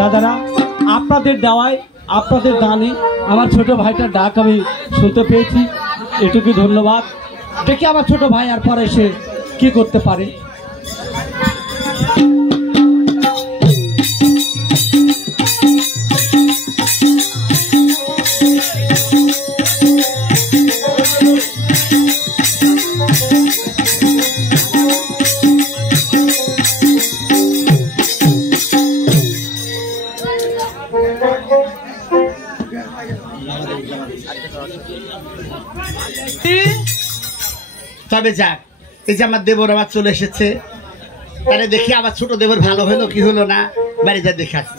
দাদারা, আপনাদের দেওয়ায় আপনাদের দানে আমার ছোট ভাইটার ডাক আমি শুনতে পেয়েছি, এটুকুই ধন্যবাদ। দেখি আমার ছোট ভাই আর পরে সে কি করতে পারে। তবে যাক, এই যে আমার দেবর আবার চলে এসেছে, তাহলে দেখি আবার ছোট দেবর ভালো হলো কি হলো না, বাড়িতে দেখে আসি।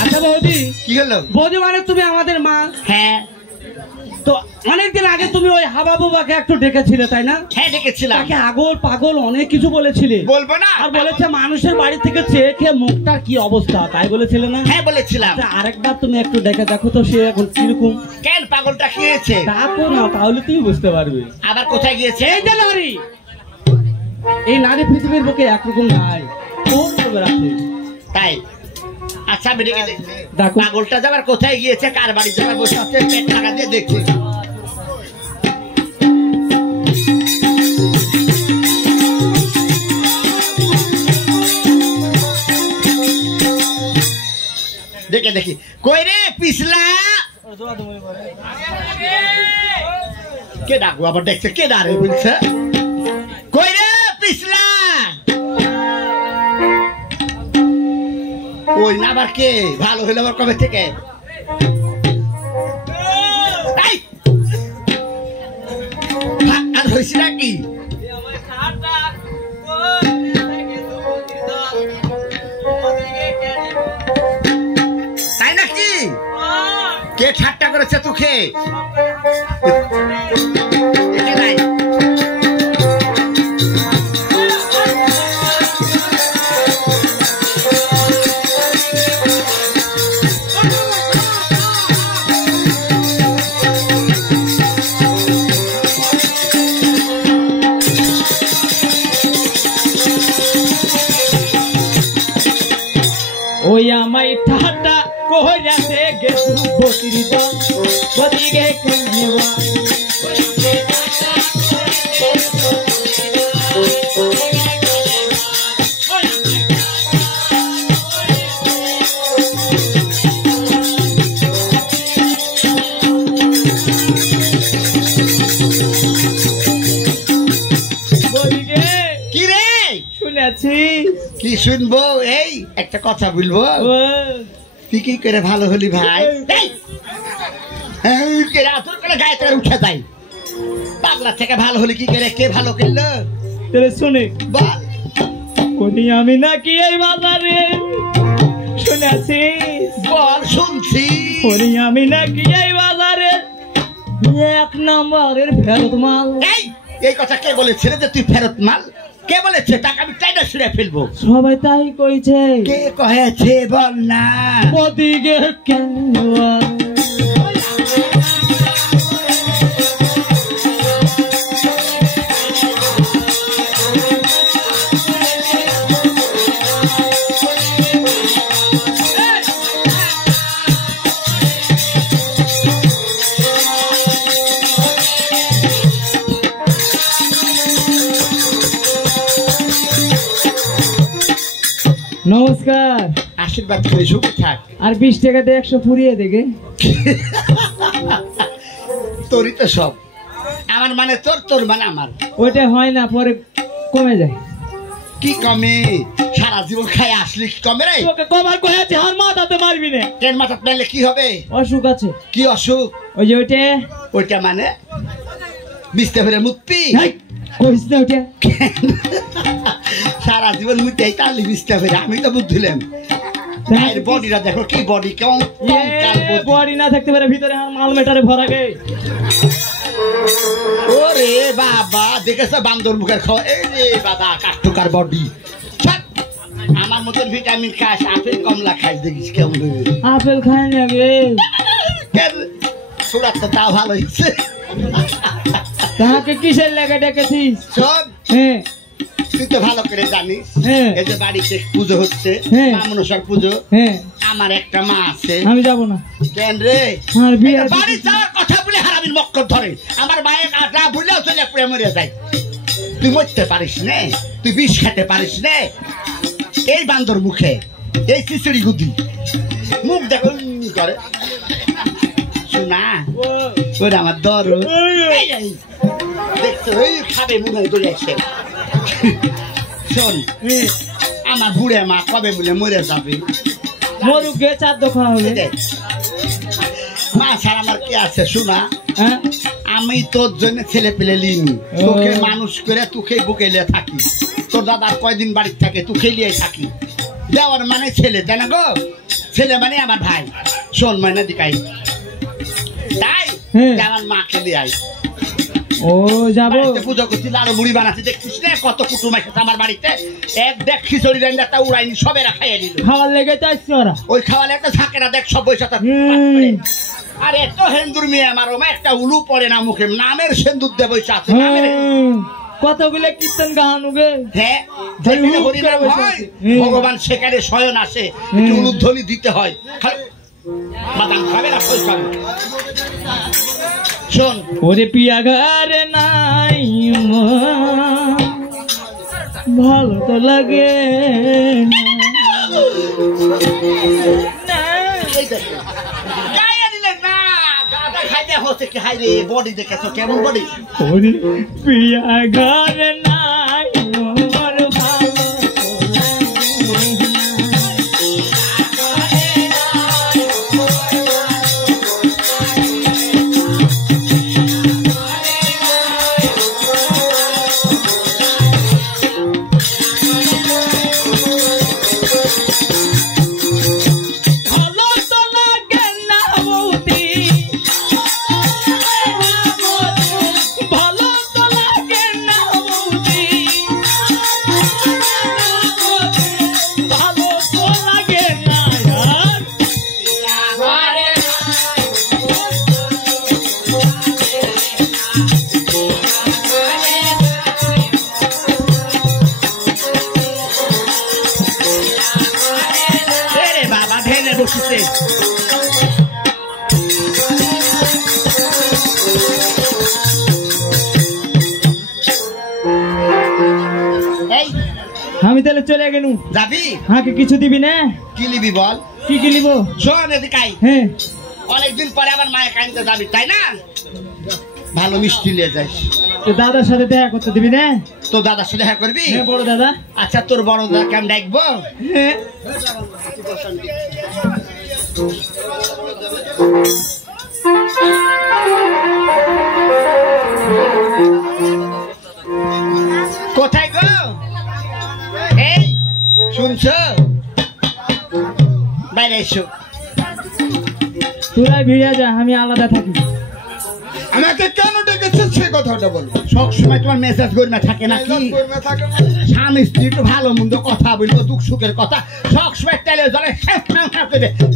আচ্ছা বৌদি, কি হলো? বৌদি মানে তুমি আমাদের মা? হ্যাঁ। তো অনেকদিন আগে তুমি ওই হাবা বাবাকে একটু ডেকেছিলে তাই না? হ্যাঁ ডেকেছিলাম। তাকে আগল পাগল অনেক কিছু বলেছিলে। বলবো না? আর বলেছে মানুষের বাড়ি থেকে চেয়ে খেয়ে মুখটার কি অবস্থা, তাই বলেছিলে না? হ্যাঁ বলেছিলাম। আরেকবার তুমি একটু ডেকে দেখো তো সে এখন কিরকম। কেন পাগলটা খেয়েছে? ডাকো না, তাহলে তুমি বুঝতে পারবে। আবার কোথায় গিয়েছে? এই যে নারী, এই নারী পৃথিবীর বুকে একরকম নাই, কোন রকমের আছে। তাই? আচ্ছা আমি ডেকে দেখছি পাগলটা যাবার কোথায় গিয়েছে, কার বাড়ি যাবার বসে আছে, পেট টাকা দিয়ে দেখছি। দেখে দেখি কই রে পিছলা, কে ডাকবো আবার দেখছে, কে ডারে বলছে কই রে পিছলা, ওই না আবার কে ভালো হইলো আবার কবে থেকে? আর হয়েছে নাকি? তাই নাকি? কে ঠাট্টা করেছে তোকে? নাই ওই আমায় ঠাট্টা কইরাছে গেছু বতির দাম বদিকে কেনেবা কি শুনবো? এই একটা কথা বলবো, তুই কি করে ভালো হলি ভাই? গায়ে তোরা উঠে যায়, পাগলা থেকে ভালো হলি কি করে, কে ভালো করলো? শুনে বল। কোনি আমি নাকি এই বাজারে শুনেছিস? বল শুনছি। কোনি আমি নাকি এই বাজারে এক নম্বরের ফেরত মাল। এই কথা কে বলেছে যে তুই ফেরত মাল? কে বলেছে? টাকা আমি টাইনা ছুঁড়ে ফেলবো। সবাই তাই কইছে। কে কয়েছে বল না? ওদিকে কেন নমস্কার, আশীর্বাদ করে সুখে থাক। আর 20 টাকাতে 100 ফুরিয়ে দেখে। তোরই তো সব, আমার মানে তোর, তোর মানে আমার। ওইটা হয় না, পরে কমে যায়। কি কমে সারা জীবন খাই আসলি কি কমে রে তোকে কবার কয়েছে আর মাথাতে মারবি না কেন মাথা পেলে কি হবে অসুখ আছে কি অসুখ ওই যে ওইটা ওইটা মানে বিস্তে ফেরে মুক্তি কইস না ওইটা সারা জীবন মুক্তি তাহলে বিস্তে ফেরে আমি তো বুঝলাম গায়ের বডিটা দেখো কি বডি কেমন বডি না থাকতে পারে ভিতরে মাল মেটারে ভরা গে ওরে বাবা দেখেছ বান্দর মুখের খাওয়া এই রে বাবা কাঠঠোকার বডি আমার মতন ভিটামিন খাস আপেল কমলা খাস দেখিস কেমন আপেল খায় না গে সুরাত তো তাও ভালো হয়েছে তাকে কিসের লেগে ডেকেছিস সব হ্যাঁ তুই তো ভালো করে জানিস হ্যাঁ এই যে বাড়িতে পুজো হচ্ছে হ্যাঁ মা মনসার পুজো হ্যাঁ আমার একটা মা আছে আমি যাব না কেন রে আর বিয়ে বাড়ি যাওয়ার কথা বলে হারামির মক্কর ধরে আমার মায়ের আটা ভুলেও চলে পড়ে মরে যায় তুই মরতে পারিস নে তুই বিষ খেতে পারিস নে এই বান্দর মুখে এই খিচুড়ি গুদি মুখ দেখো করে শোনা ওরা আমার দর দেখছো ওই খাবে মনে দৌড়ে আসছে শোন আমার বুড়ে মা কবে বলে মরে যাবে মরু গে চার দোকান হবে মা ছাড়া আমার কি আছে শোনা আমি তোর জন্য ছেলে পেলে লিনি তোকে মানুষ করে তোকে বুকে লিয়ে থাকি তোর দাদা কয়দিন বাড়িতে থাকে তোকে লিয়ে থাকি দেওয়ার মানে ছেলে তাই না গো ছেলে মানে আমার ভাই শোন মানে দিকাই তাই আমার মাকে দিয়ে আই ও যাবো পুজো করছি লাড়ু মুড়ি বানাচ্ছি দেখছিস না কত কুটুম এসেছে আমার বাড়িতে এক দেখ খিচুড়ি রান্নাটা উড়াইনি সবে রাখাইয়া দিল খাওয়ার লেগে চাইছি ওরা ওই খাওয়ালে একটা থাকে না দেখ সব বৈশাখ আর এত হেন্দুর মেয়ে আমার ওমা একটা উলু পড়ে না মুখে নামের সেন্দুর দে বৈশা আছে কতগুলো কীর্তন গান উগে হ্যাঁ হরিনাম হয় ভগবান সেখানে শয়ন আসে একটু উলুধ্বনি দিতে হয় বাদাম খাবে না শোন ওরে পিয়া ঘরে নাই ভালো তো লাগে বডি দেখেছো কেমন বডি পিয়া ঘরে নাই ভালো আমি তাহলে চলে গেল যাবি হাকে কিছু দিবি না কি নিবি বল কি কি নিব শোন এদিকাই হ্যাঁ অনেকদিন পরে আবার মায়ের কাছে যাবি তাই না ভালো মিষ্টি নিয়ে যাস তো দাদার সাথে দেখা করতে দিবি না তো দাদার সাথে দেখা করবি হ্যাঁ বড় দাদা আচ্ছা তোর বড় দাদা কেমন ডাকবো হ্যাঁ কোথায় গো এই শুনছো বাইরে এসো তোরাই ভিড়ে যা আমি আলাদা থাকি আমাকে কেন ডেকেছো সে কথাটা বলবো সবসময় তোমার মেসেজ করি না থাকে নাকি স্বামী স্ত্রী একটু ভালো মন্দ কথা বলবো দুঃখ সুখের কথা সবসময় তেলে জলে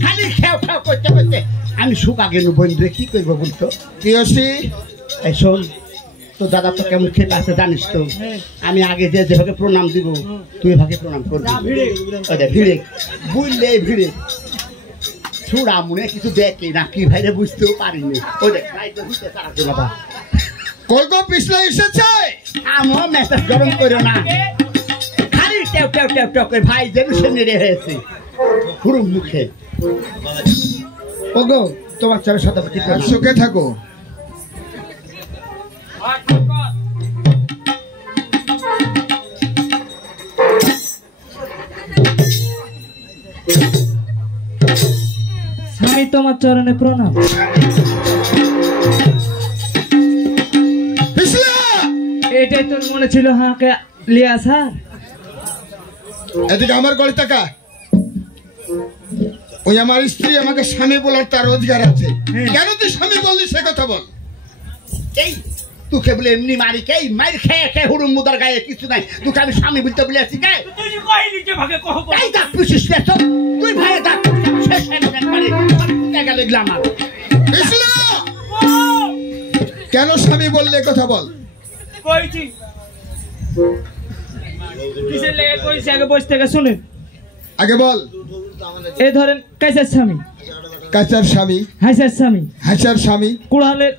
খালি খেয়াও খেয়াও করতে করতে আমি শুকা গেল বন্ধু কি করবো বলতো প্রিয়সী এই শোন তো দাদা তো কেমন খেতে আছে জানিস তো আমি আগে যে যেভাবে প্রণাম দিব তুই এভাবে প্রণাম করবি ভিড়ে বুঝলে ভিড়ে ছুড়া মনে কিছু দেখে না কি ভাইরে বুঝতেও পারিনি ওই দেখ বাবা কই গো পিছলে এসেছে আমিও মেসেজ গরম করো না খালি টেউ টেউ টেউ টেউ করে ভাই যেন সে নেড়ে হয়েছে হুরুম মুখে ওগো তোমার চারের সাথে সুখে থাকো স্বামী তোমার চরণে প্রণাম। এটাই তোর মনে ছিল হাঁকে লিয়া স্যার? এদিকে আমার গলি টাকা, ওই আমার স্ত্রী আমাকে স্বামী বলার তার অধিকার আছে। কেন তুই স্বামী বললি সে কথা বল। এই তোকে বলে এমনি মারি কে মার খেয়ে খেয়ে হুড়ুম মুদার গায়ে কিছু নাই, তোকে আমি স্বামী বলতে বলে আছি কে? এই ডাক পুষিস না তো, তুই ভাই ডাক শেষ হয়ে গেল আমার। কেন স্বামী বললে কথা বল। কিসের লেগে কইছি আগে বসে থেকে শুনেন। আগে বল। এই ধরেন কাইসার স্বামী, কাচার স্বামী, হাইসার স্বামী, হাসার স্বামী। কুড়ালের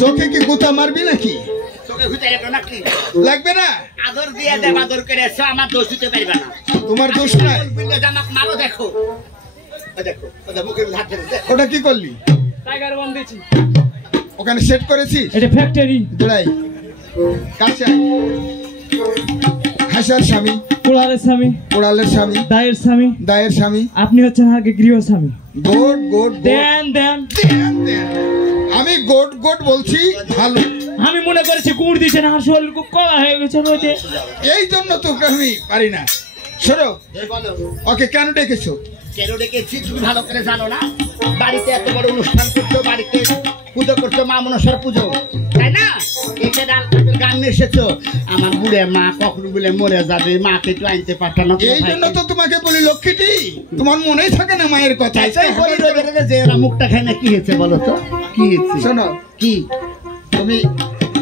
চোখে কি গুতা মারবি নাকি? তোকে ঘুরতে লাগবে নাকি? লাগবে না। আদর দিয়ে দেব, আদর করে এসো, আমার দোষ দিতে পারবে না। তোমার দোষ নাই। বললে জামাক মারো, দেখো ওই দেখো ওদের মুখের হাত ধরে দেখো। ওটা কি করলি? টাইগার বন দিছি। ওখানে সেট করেছিস? এটা ফ্যাক্টরি। দৌড়াই কাছে। হাসার স্বামী, কুড়ালের স্বামী, কোড়ালের স্বামী, দায়ের স্বামী, দায়ের স্বামী। আপনি হচ্ছেন আগে গৃহ স্বামী। গোট গোট দেন দেন। আমি গোট গোট বলছি ভালো। আমি মনে করেছি গুড় দিছেন, আর শরীর খুব কলা হয়ে গেছে রোদে। এই জন্য তোকে আমি পারি না। শোনো, এই বলো ওকে কেন ডেকেছো? কেন ডেকেছি তুমি ভালো করে জানো না? বাড়িতে এত বড় অনুষ্ঠান করছো, বাড়িতে পুজো করছো, মা মনসার পুজো, তাই না? এখানে গান এসেছো, আমার বুড়ে মা কখন বলে মরে যাবে, মাকে একটু আনতে পাঠানো। এই জন্য তো তোমাকে বলি লক্ষ্মীটি, তোমার মনেই থাকে না মায়ের কথা। তাই বলি রোদে যে ওরা মুখটা খায় না, কি হয়েছে বলো তো? কি হয়েছে? শোনো, কি তুমি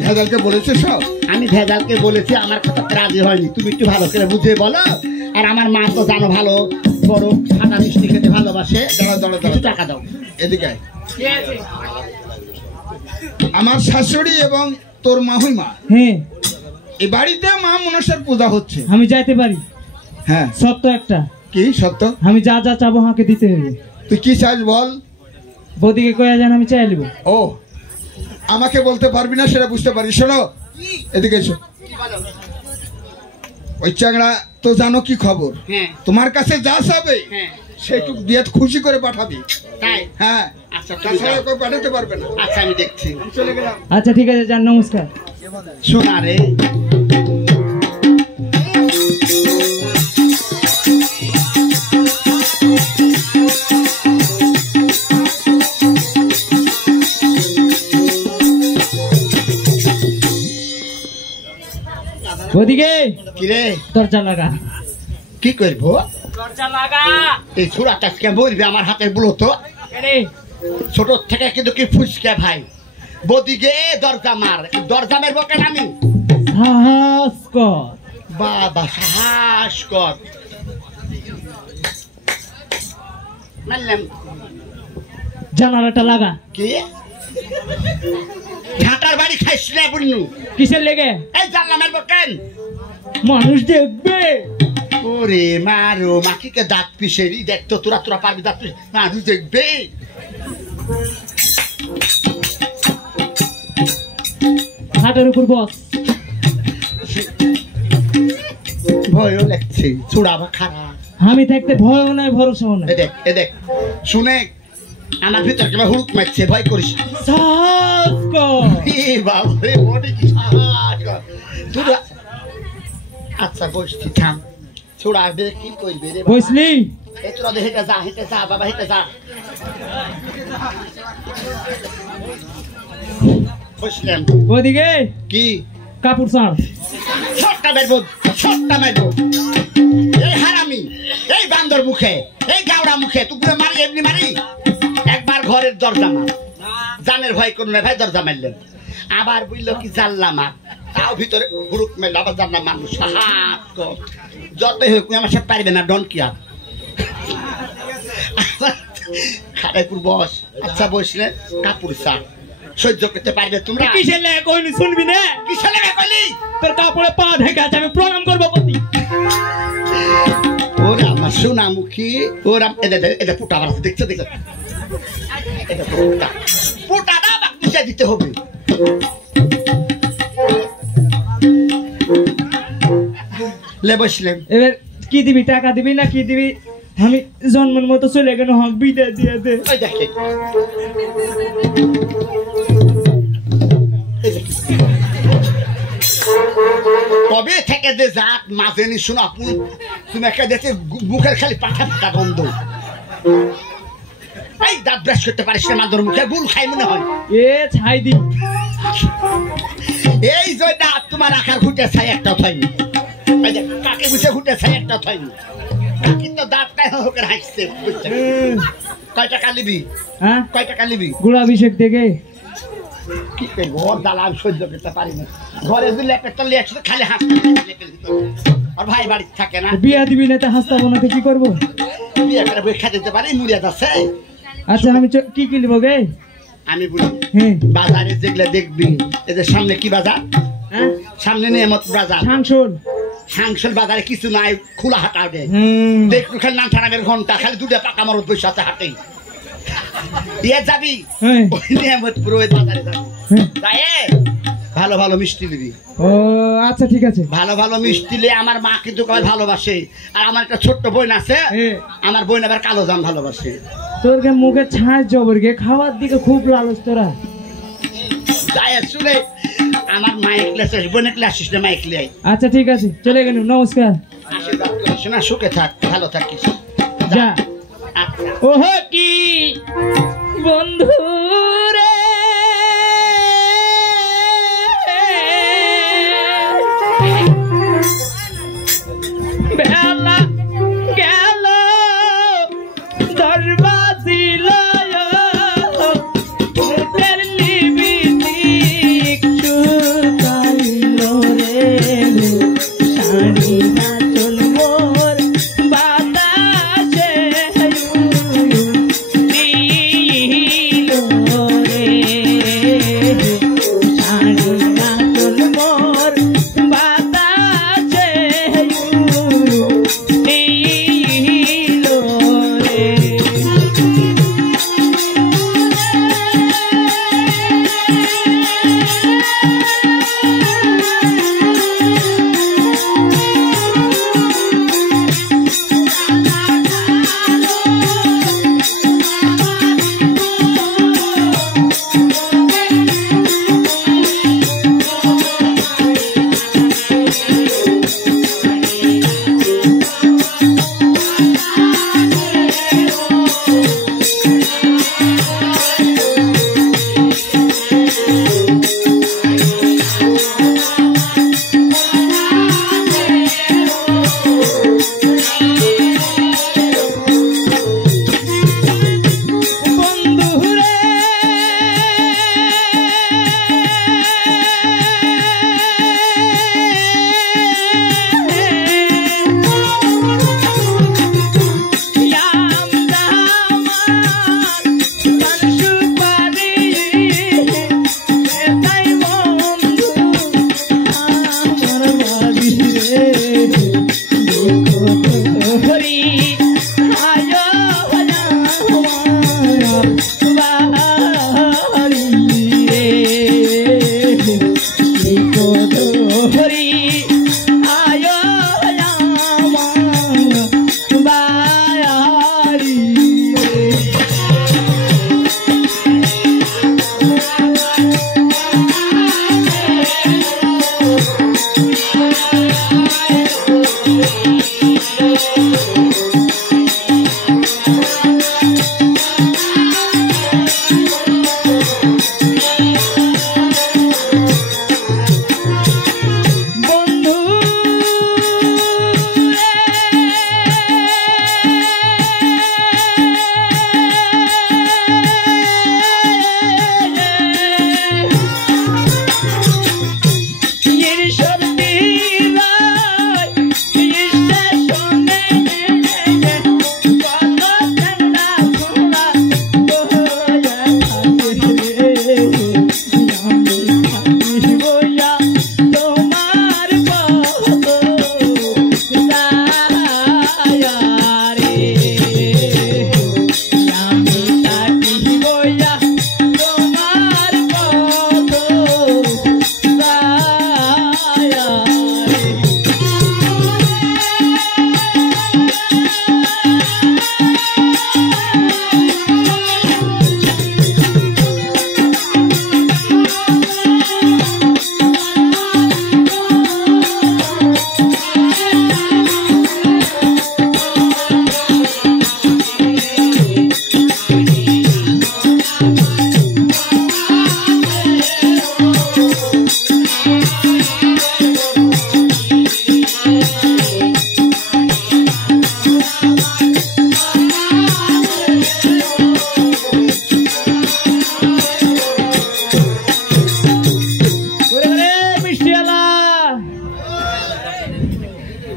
ভেদালকে বলেছো সব? আমি ভেজালকে বলেছি, আমার কথা রাজি হয়নি। তুমি একটু ভালো করে বুঝিয়ে বলো। আর আমার মা তো জানো ভালো, বড় ঠান্ডা মিষ্টি খেতে ভালোবাসে। দাঁড়া দাঁড়া কিছু দাঁড়া, টাকা দাও। এদিকে আয়। আমার শাশুড়ি এবং তোর মাহুমা হ্যাঁ, এই বাড়িতে মা মনসার পূজা হচ্ছে। আমি যাইতে পারি। হ্যাঁ, সত্য একটা, কি সত্য? আমি যা যা চাবো হাঁকে দিতে হবে। তুই কি চাস বল? বৌদিকে কয়া যান আমি চাই লিব। ও, আমাকে বলতে পারবি না সেটা বুঝতে পারি। শোনো, এদিকে এসো। ওই চাংড়া তো জানো কি খবর। হ্যাঁ তোমার কাছে যা চাবে হ্যাঁ, সেটুক দিয়ে খুশি করে পাঠাবি। তাই? হ্যাঁ, আচ্ছা ঠিক তাছাড়া আছে। কেউ পাঠাতে পারবে না। আচ্ছা আমি দেখছি। চলে গেলাম। আচ্ছা ঠিক আছে, যান, নমস্কার। শোনা রে, ওদিকে কিরে দরজা লাগা। কি করবো? দরজা লাগা। এই ছোড়াটা কে বলবি আমার হাতের বুলো তো? কেরে? ছোট থেকে কিন্তু কি ফুসকে ভাই, বদিকে দরজা মার, দরজা মারবো কেন আমি? সাহস কর। বাবা সাহস কর। মারলাম জানালাটা লাগা। কি? ঝাঁটার বাড়ি খাইস না বুঝলু? কিসের লেগে? এই জানলা মারবো কেন? মানুষ দেখবে। ওরে মারো, মাটিকে দাঁত পিসেরি দেখতো, তোরা তোরা পারবি দাঁত পিস, মানুষ দেখবে। হাটের উপর বস। ভয়ও লাগছে, চূড়াবা খারাপ। আমি থাকতে ভয়ও নাই, ভরসাও নাই। এ দেখ শুনে আমার ভিতর কেমন হুড়ুক মারছে, ভয় করিস না। সাহস কর। এ বাবারে, বডি কি সাহস কর। তোরা আচ্ছা বসছি, থাম। ছোড়া আসবে কি করবে রে? বুঝলি? এই তোরা হেঁটে যা, হেঁটে যা বাবা, হেঁটে যা। বসলাম। ওদিকে কি? কাপড় ছাড়। শটটা মারবো, শটটা মারবো। এই হারামি, এই বান্দর মুখে, এই গাওড়া মুখে, তুই মারি এমনি মারি। একবার ঘরের দরজা মার, জানের ভয় করুন না ভাই, দরজা মারলেন। আবার বললো কি জানলা মার, তাও ভিতরে হুড়ুক মারলো, আবার জানলা মারলো। সাহায্য কর, যতই হোক আমার সাথে পারবে না, ডন কি আর। খারাইপুর বস। আচ্ছা বসলে কাপড় চা সহ্য করতে পারবে তোমরা? কিসের লেগে কইনি শুনবি না? কিসের লেগে কইলি? তোর কাপড়ে পা ঢেকে আছে, আমি প্রণাম করবো কতি। ওরা আমার সোনামুখী, ওরা এটা পুটা বাড়াচ্ছে, দেখছো দেখছো? এটা পুটা, পুটাটা বাকি দিতে হবে। লে বসলেন। এবার কি দিবি, টাকা দিবি না কি দিবি? আমি জন্মের মতো চলে গেল, হক বিদায় দিয়ে দে। ওই দেখে কবে থেকে দে যাক মাঝে নি শোনা তুমি একটা দেখে মুখের খালি পাঠা পাঠা গন্ধ। এই দাঁত ব্রাশ করতে পারিস না, মাদর মুখে গুল খাই মনে হয়। এ ছাই দি, এই যে দাঁত তোমার আকার ঘুটে ছাই একটা থাইনি, কাকে গুছে ঘুটে ছাই একটা থাইনি, কিন্তু দাঁত কাই হোকের হাসছে। কয় টাকা নিবি? হ্যাঁ কয় টাকা নিবি? গুড়াভিষেক থেকে কি করবো, ওর জ্বালা আমি সহ্য করতে পারি না। ঘরে দিলে একটা লিয়ে আসলে খালি হাস, আর ভাই বাড়ি থাকে না। বিয়া দিবি না, তা হাসতা বোনাতে কি করবো? বিয়ে করে বই খেতে দিতে পারি, মুড়িয়া যাচ্ছে। আচ্ছা আমি কি কিনব গে? আমি বলি হ্যাঁ বাজারে যেগুলা দেখবি, এদের সামনে কি বাজার? হ্যাঁ সামনে নিয়ামত বাজার। সাংসল হাংসের বাজারে কিছু নাই, খোলা হাটা ওঠে। হুম দেখু খালি নাম ঠানামের ঘন্টা, খালি দুটা পাকা মরদ বসে আছে হাটে। দিয়ে যাবি হ্যাঁ ওই নিয়ামতপুর ওই বাজারে যাবি, হ্যাঁ। যাই ভালো ভালো মিষ্টি নিবি। ও আচ্ছা ঠিক আছে। ভালো ভালো মিষ্টি নিয়ে, আমার মা কিন্তু কবে ভালোবাসে। আর আমার একটা ছোট্ট বোন আছে, হ্যাঁ। আমার বোন আবার কালো জাম ভালোবাসে। তোর গে মুখে ছাই জবর গে, খাওয়ার দিকে খুব লালচ তোরা। যাই শুনে আমার মায়ের ক্লাসে বোনের ক্লাস আসিস না, মায়ের ক্লাই। আচ্ছা ঠিক আছে, চলে গেল, নমস্কার। আশীর্বাদ করিস না, সুখে থাক, ভালো থাকিস। যা। আচ্ছা ওহ কি বন্ধু রে, বেলা গেল দরবাজিল তোদের লিবিদিক সুকাইল রে, শাড়ি না চল মোর বাতাসে দিল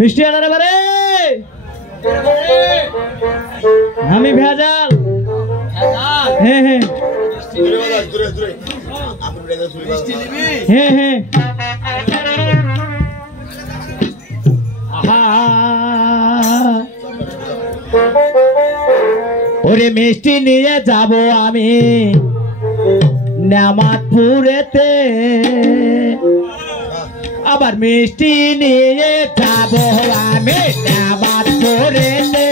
মিষ্টি আনারে বারে আমি ভেজাল হ্যাঁ হ্যাঁ হ্যাঁ হ্যাঁ ওরে মিষ্টি নিয়ে যাব আমি নামাজপুরেতে, আবার মিষ্টি নিয়ে যাব আমি নামাজপুরেতে।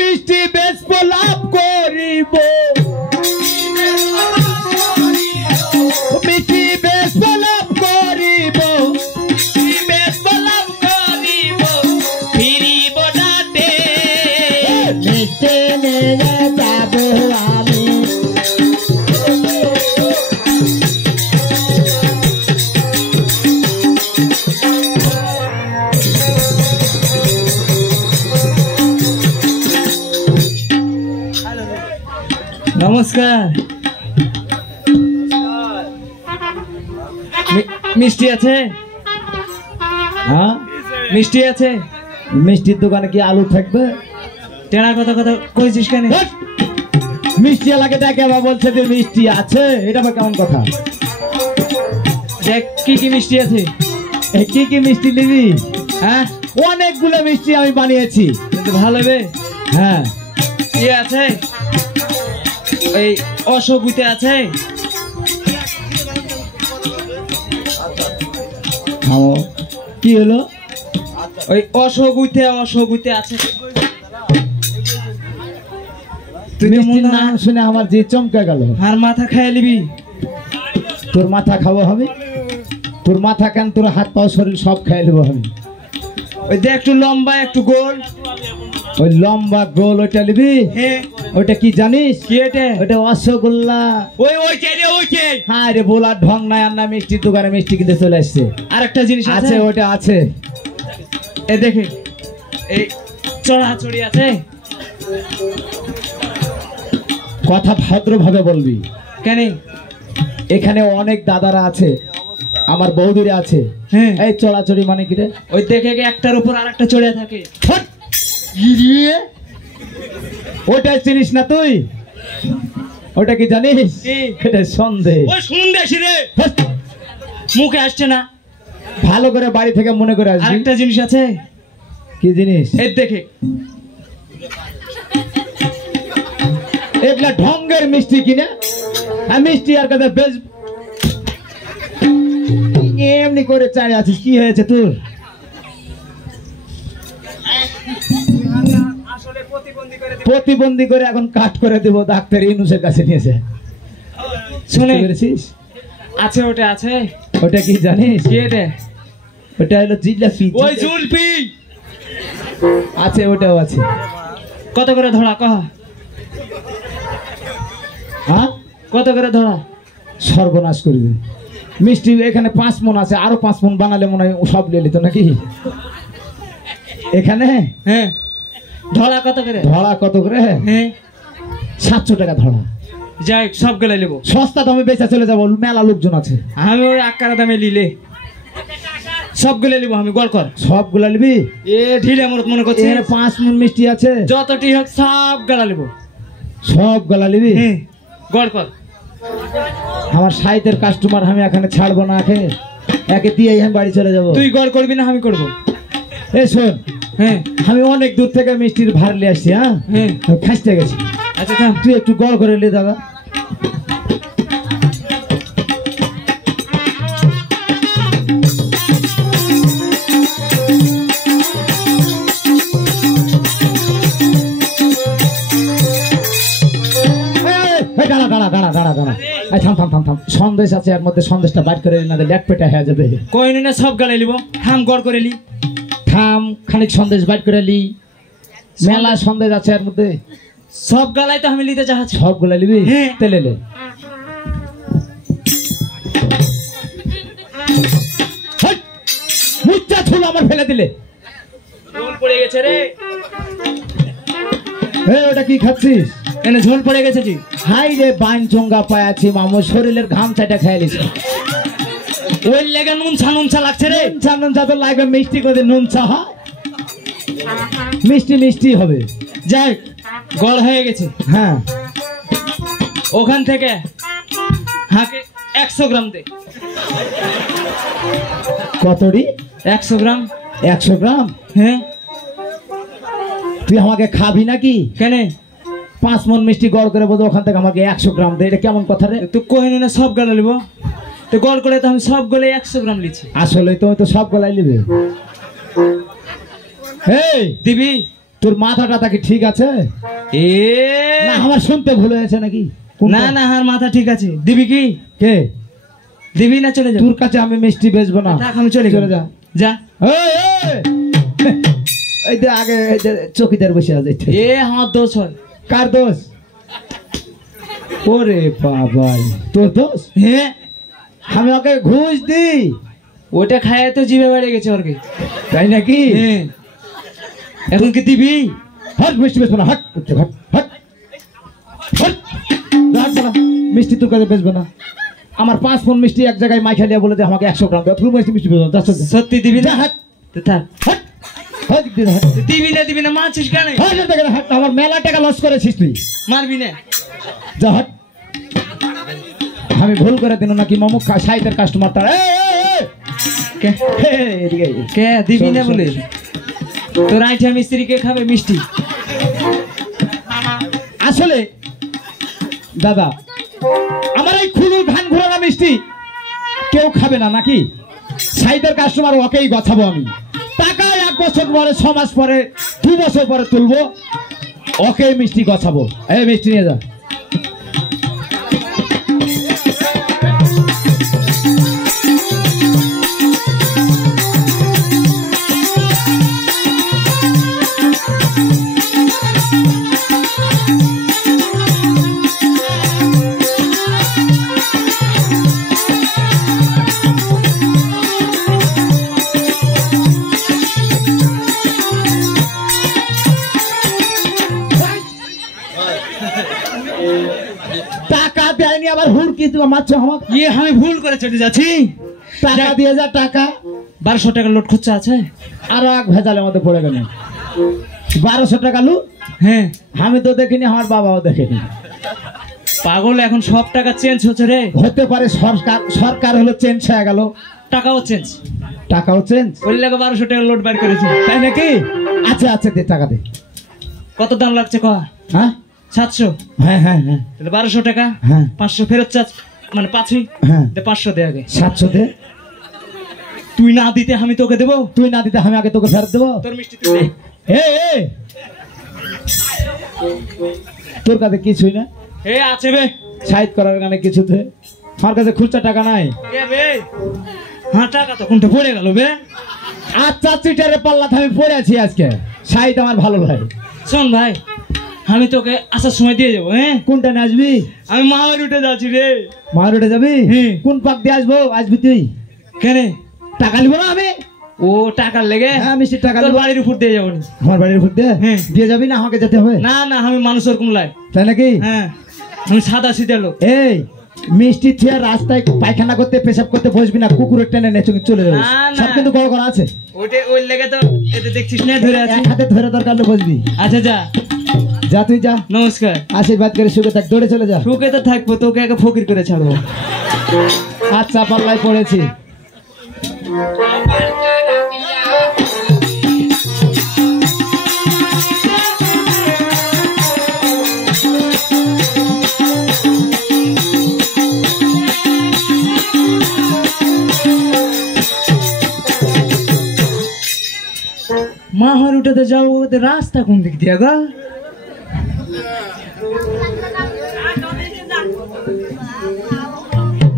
মিষ্টি বেশ লাভ করিব, মিষ্টি বেশ লাভ করিব, বেশ লাভ করিব, ফিরিব নাতে। মিষ্টি নিয়ে যাব আমি নমস্কার। মিষ্টি আছে? হ্যাঁ মিষ্টি আছে? মিষ্টির দোকানে কি আলু থাকবে? টেনা কথা কথা কইছিস কেন? মিষ্টি এলাকে দেখে আবার বলছে যে মিষ্টি আছে, এটা আবার কেমন কথা? দেখ কি কি মিষ্টি আছে। কি কি মিষ্টি নিবি? হ্যাঁ অনেকগুলো মিষ্টি আমি বানিয়েছি, কিন্তু ভালো হবে। হ্যাঁ ইয়ে আছে, ওই অশোকুতে আছে। কি হলো? ওই অশোকুতে আছে। তুই তো মিষ্টির নাম শুনে আমার যে চমকে গেল। আর মাথা খাইয়ে নিবি? তোর মাথা খাবো আমি? তোর মাথা কেন, তোর হাত পা শরীর সব খাই নেবো আমি। ওই দেখ একটু লম্বা একটু গোল। ওই লম্বা গোল ওইটা নিবি? হ্যাঁ। ওইটা কি জানিস? কি এটা? ওইটা রসগোল্লা। ওইটাই। হ্যাঁ রে, বলার ঢং নাই। আর না মিষ্টির দোকানে মিষ্টি কিনতে চলে আসছে। আরেকটা জিনিস আছে, ওইটা আছে। এ দেখে এই চড়াচড়ি আছে। কথা ভদ্রভাবে বলবি। কেন? এখানে অনেক দাদারা আছে, আমার বৌদিরা আছে। হ্যাঁ। এই চড়াচড়ি মানে কি রে? ওই দেখে একটার উপর আরেকটা চড়ে থাকে। ওটা চিনিস না তুই? ওটা কি জানিস? এটা সন্দেহ। ওই সন্দেশী রে, মুখে আসছে না। ভালো করে বাড়ি থেকে মনে করে আসবি। আরেকটা জিনিস আছে। কি জিনিস? এই দেখে এগুলা ঢঙ্গের মিষ্টি কিনা? আর মিষ্টি আর কাছে বেশ এমনি করে চাই আছিস। কি হয়েছে তোর? প্রতিবন্ধী করে এখন কাট করে দেবো। ডাক্তার ইউনুসের কাছে নিয়েছে। শুনে পেরেছিস? আছে, ওটা আছে। ওটা কি জানিস? কি এটা? ওটা হলো জিলাপি। ওই জুলপি আছে, ওটাও আছে। কত করে ধরা কহ? হ্যাঁ কত করে ধরা? সর্বনাশ করবে। মিষ্টি এখানে 5 মণ আছে, আরো 5 মণ বানালে মনে হয় সব নিয়ে নিত নাকি এখানে? হ্যাঁ। ধরা কত করে? ধরা কত করে? হ্যাঁ 700 টাকা ধরা। যাই সব গেলে নেবো। সস্তা দামে বেচা চলে যাবো, মেলা লোকজন আছে। আমি ওই আকার দামে নিলে সবগুলো নিবো আমি। গড় কর। সবগুলা নিবি? এ ঢিলে আমার মনে করছে। এখানে 5 মণ মিষ্টি আছে, যতটি হোক সব গেলা নেবো। সব গলা নিবি? হ্যাঁ গড় কর। আমার সাইতের কাস্টমার আমি এখানে ছাড়বো না। একে দিয়ে আমি বাড়ি চলে যাবো। তুই গড় করবি না আমি করবো? এ শোন, হ্যাঁ আমি অনেক দূর থেকে মিষ্টির ভার নিয়ে আসছি। হ্যাঁ হ্যাঁ খাসতে গেছি। আচ্ছা থাম। তুই একটু গড় করে নে দাদা। সন্দেশ আছে এর মধ্যে, সন্দেশটা বাইর করে না দিলে এক পেটা হয়ে যাবে। কই না সব গালাই লিব। থাম গড় করে লি। থাম, খানিক সন্দেশ বাইর করে লি। মেলা সন্দেশ আছে এর মধ্যে। সব গালাই তো আমি নিতে চাচ্ছি। সবগুলা নিবি? হ্যাঁ। তেলে লে। ফুল আমার ফেলে দিলে। ঝোল পড়ে গেছে রে। ওটা কি খাচ্ছিস? এনে ঝোল পড়ে গেছে জি। হাই রে বাইন চঙ্গা পায়াছি মামু, শরীরের ঘাম চাটা খেয়ে নিছি। ওই লেগে নুনছা নুনছা লাগছে রে। নুনছা তো লাগবে, মিষ্টি করে নুনছা হয়, মিষ্টি মিষ্টি হবে। যাই গড় হয়ে গেছে। হ্যাঁ ওখান থেকে হাঁকে 100 গ্রাম দে। কতটি? 100 গ্রাম। 100 গ্রাম? হ্যাঁ। তুই আমাকে খাবি নাকি? কেন? 5 মন মিষ্টি গড় করে বলতো, ওখান থেকে আমাকে 100 গ্রাম দে, এটা কেমন কথা রে? তুই কহিন না সব গলা লিব, তো গড় করে তো আমি সব গলে 100 গ্রাম লিছি। আসলে তুমি তো সব গলাই নিবে। এই দিবি? তোর মাথাটা কি ঠিক আছে? না আমার শুনতে ভুল হয়েছে নাকি? না না, আর মাথা ঠিক আছে। দিবি কি? কে দিবি না চলে যা। তোর কাছে আমি মিষ্টি বেচবো না। আমি চলে যা যা। এই যে আগে চকিদার বসে আছে। আমার দোষ হয়। কার দোষ? ওরে বাবা, তোর দোষ? হ্যাঁ, আমি ওকে ঘুষ দিই, ওটা খায় তো জিভে বেড়ে গেছে ওর কি, তাই নাকি? হ্যাঁ। এখন কি দিবি? হট মিষ্টি বেচবো না, হট হট হট হট, মিষ্টি তোর কাছে বেচবো না। আমার 5 মন মিষ্টি এক জায়গায় মাই খালিয়া বলে যে আমাকে 100 গ্রাম দাও, মিষ্টি বেচবো না। সত্যি দিবি না? হাট তো থাক। হট হট, দিবি না মারছিস কেন? আমার মেলা টাকা লস করেছিস তুই, মারবি না? যা হট। আমি ভুল করে দিন নাকি মামু, সাইটের কাস্টমার তার। কে দিবি না বলে? তোর আইঠা মিস্ত্রি কে খাবে মিষ্টি? আসলে দাদা, আমার এই খুলু ধান ঘোরানো মিষ্টি কেউ খাবে না নাকি? সাইটের কাস্টমার, ওকেই গছাবো আমি। টাকা 1 বছর পরে, 6 মাস পরে, 2 বছর পরে তুলবো, ওকে মিষ্টি গছাবো। এই মিষ্টি নিয়ে যা। টাকা দেয়নি আবার হুড়কি মারছো আমাকে। ইয়ে, আমি ভুল করে চলে যাচ্ছি। টাকা দিয়ে যা। টাকা 1200 টাকা লোড খরচা আছে। আরো এক ভেজালের মধ্যে পড়ে গেল। 1200 টাকা লু? হ্যাঁ। আমি তো দেখিনি, আমার বাবাও দেখেনি। পাগল, এখন সব টাকা চেঞ্জ হচ্ছে রে। হতে পারে সরকার হলো চেঞ্জ হয়ে গেল, টাকাও চেঞ্জ। টাকাও চেঞ্জ, ওই লাগে 1200 টাকা লোড বার করেছি। তাই নাকি? আচ্ছা আচ্ছা, দে টাকা দে। কত দাম লাগছে কয়া? হ্যাঁ 700। হ্যাঁ হ্যাঁ হ্যাঁ, তাহলে 1200 টাকা। হ্যাঁ 500 ফেরত চাচ, মানে 5ই। হ্যাঁ, 500 দে আগে। 700 দে। তুই না দিতে আমি তোকে দেবো? তুই না দিতে আমি আগে তোকে ফেরত দেবো। তোর মিষ্টি তুই দে। তোর কাছে কিছুই না? আছে বে, সাইড করার গানে কিছুতে আমার কাছে খুচরা টাকা নাই। হ্যাঁ, টাকা তো কোনটা পড়ে গেল বে? আচ্ছা, চিটারে পাল্লাতে আমি পড়ে আছি আজকে। সাইড আমার ভালো ভাই। শোন ভাই, আমি তোকে আসার সময় দিয়ে যাবো। হ্যাঁ, কোনটা নিয়ে আসবি? আমি মায়ের উঠে যাচ্ছি রে। মার উঠে যাবি? কোন পাক দিয়ে আসবো? আসবি তুই? কেন? টাকা নিবো না আমি। ও টাকার লেগে? হ্যাঁ, মিষ্টির টাকা তোর নিবো। বাড়ির উপর দিয়ে যাবো। আমার বাড়ির উপর দিয়ে? হ্যাঁ। দিয়ে যাবি না আমাকে যেতে হবে? না না, আমি মানুষ ওরকম লাই। তাই নাকি? হ্যাঁ, আমি সাদা সিধা লোক। এই মিষ্টি খেয়ে রাস্তায় পায়খানা করতে, পেশাব করতে বসবি না, কুকুরের টেনে নেচে চলে যাবি। না, না। সব কিন্তু বড় করা আছে। ওইটা ওই লেগে তো এতে দেখছিস না ধরে আছে। এক হাতে ধরে দরকার হলে বসবি। আচ্ছা যা যা, তুই যা। নমস্কার। আশীর্বাদ করে সুখে থাক, দৌড়ে চলে যা। সুখে তো থাকবো, তোকে একে ফকির করে ছাড়বো। আচ্ছা, পাল্লায় পড়েছি। মাহার উঠে যাও, রাস্তা কোন দিক দিয়ে গা?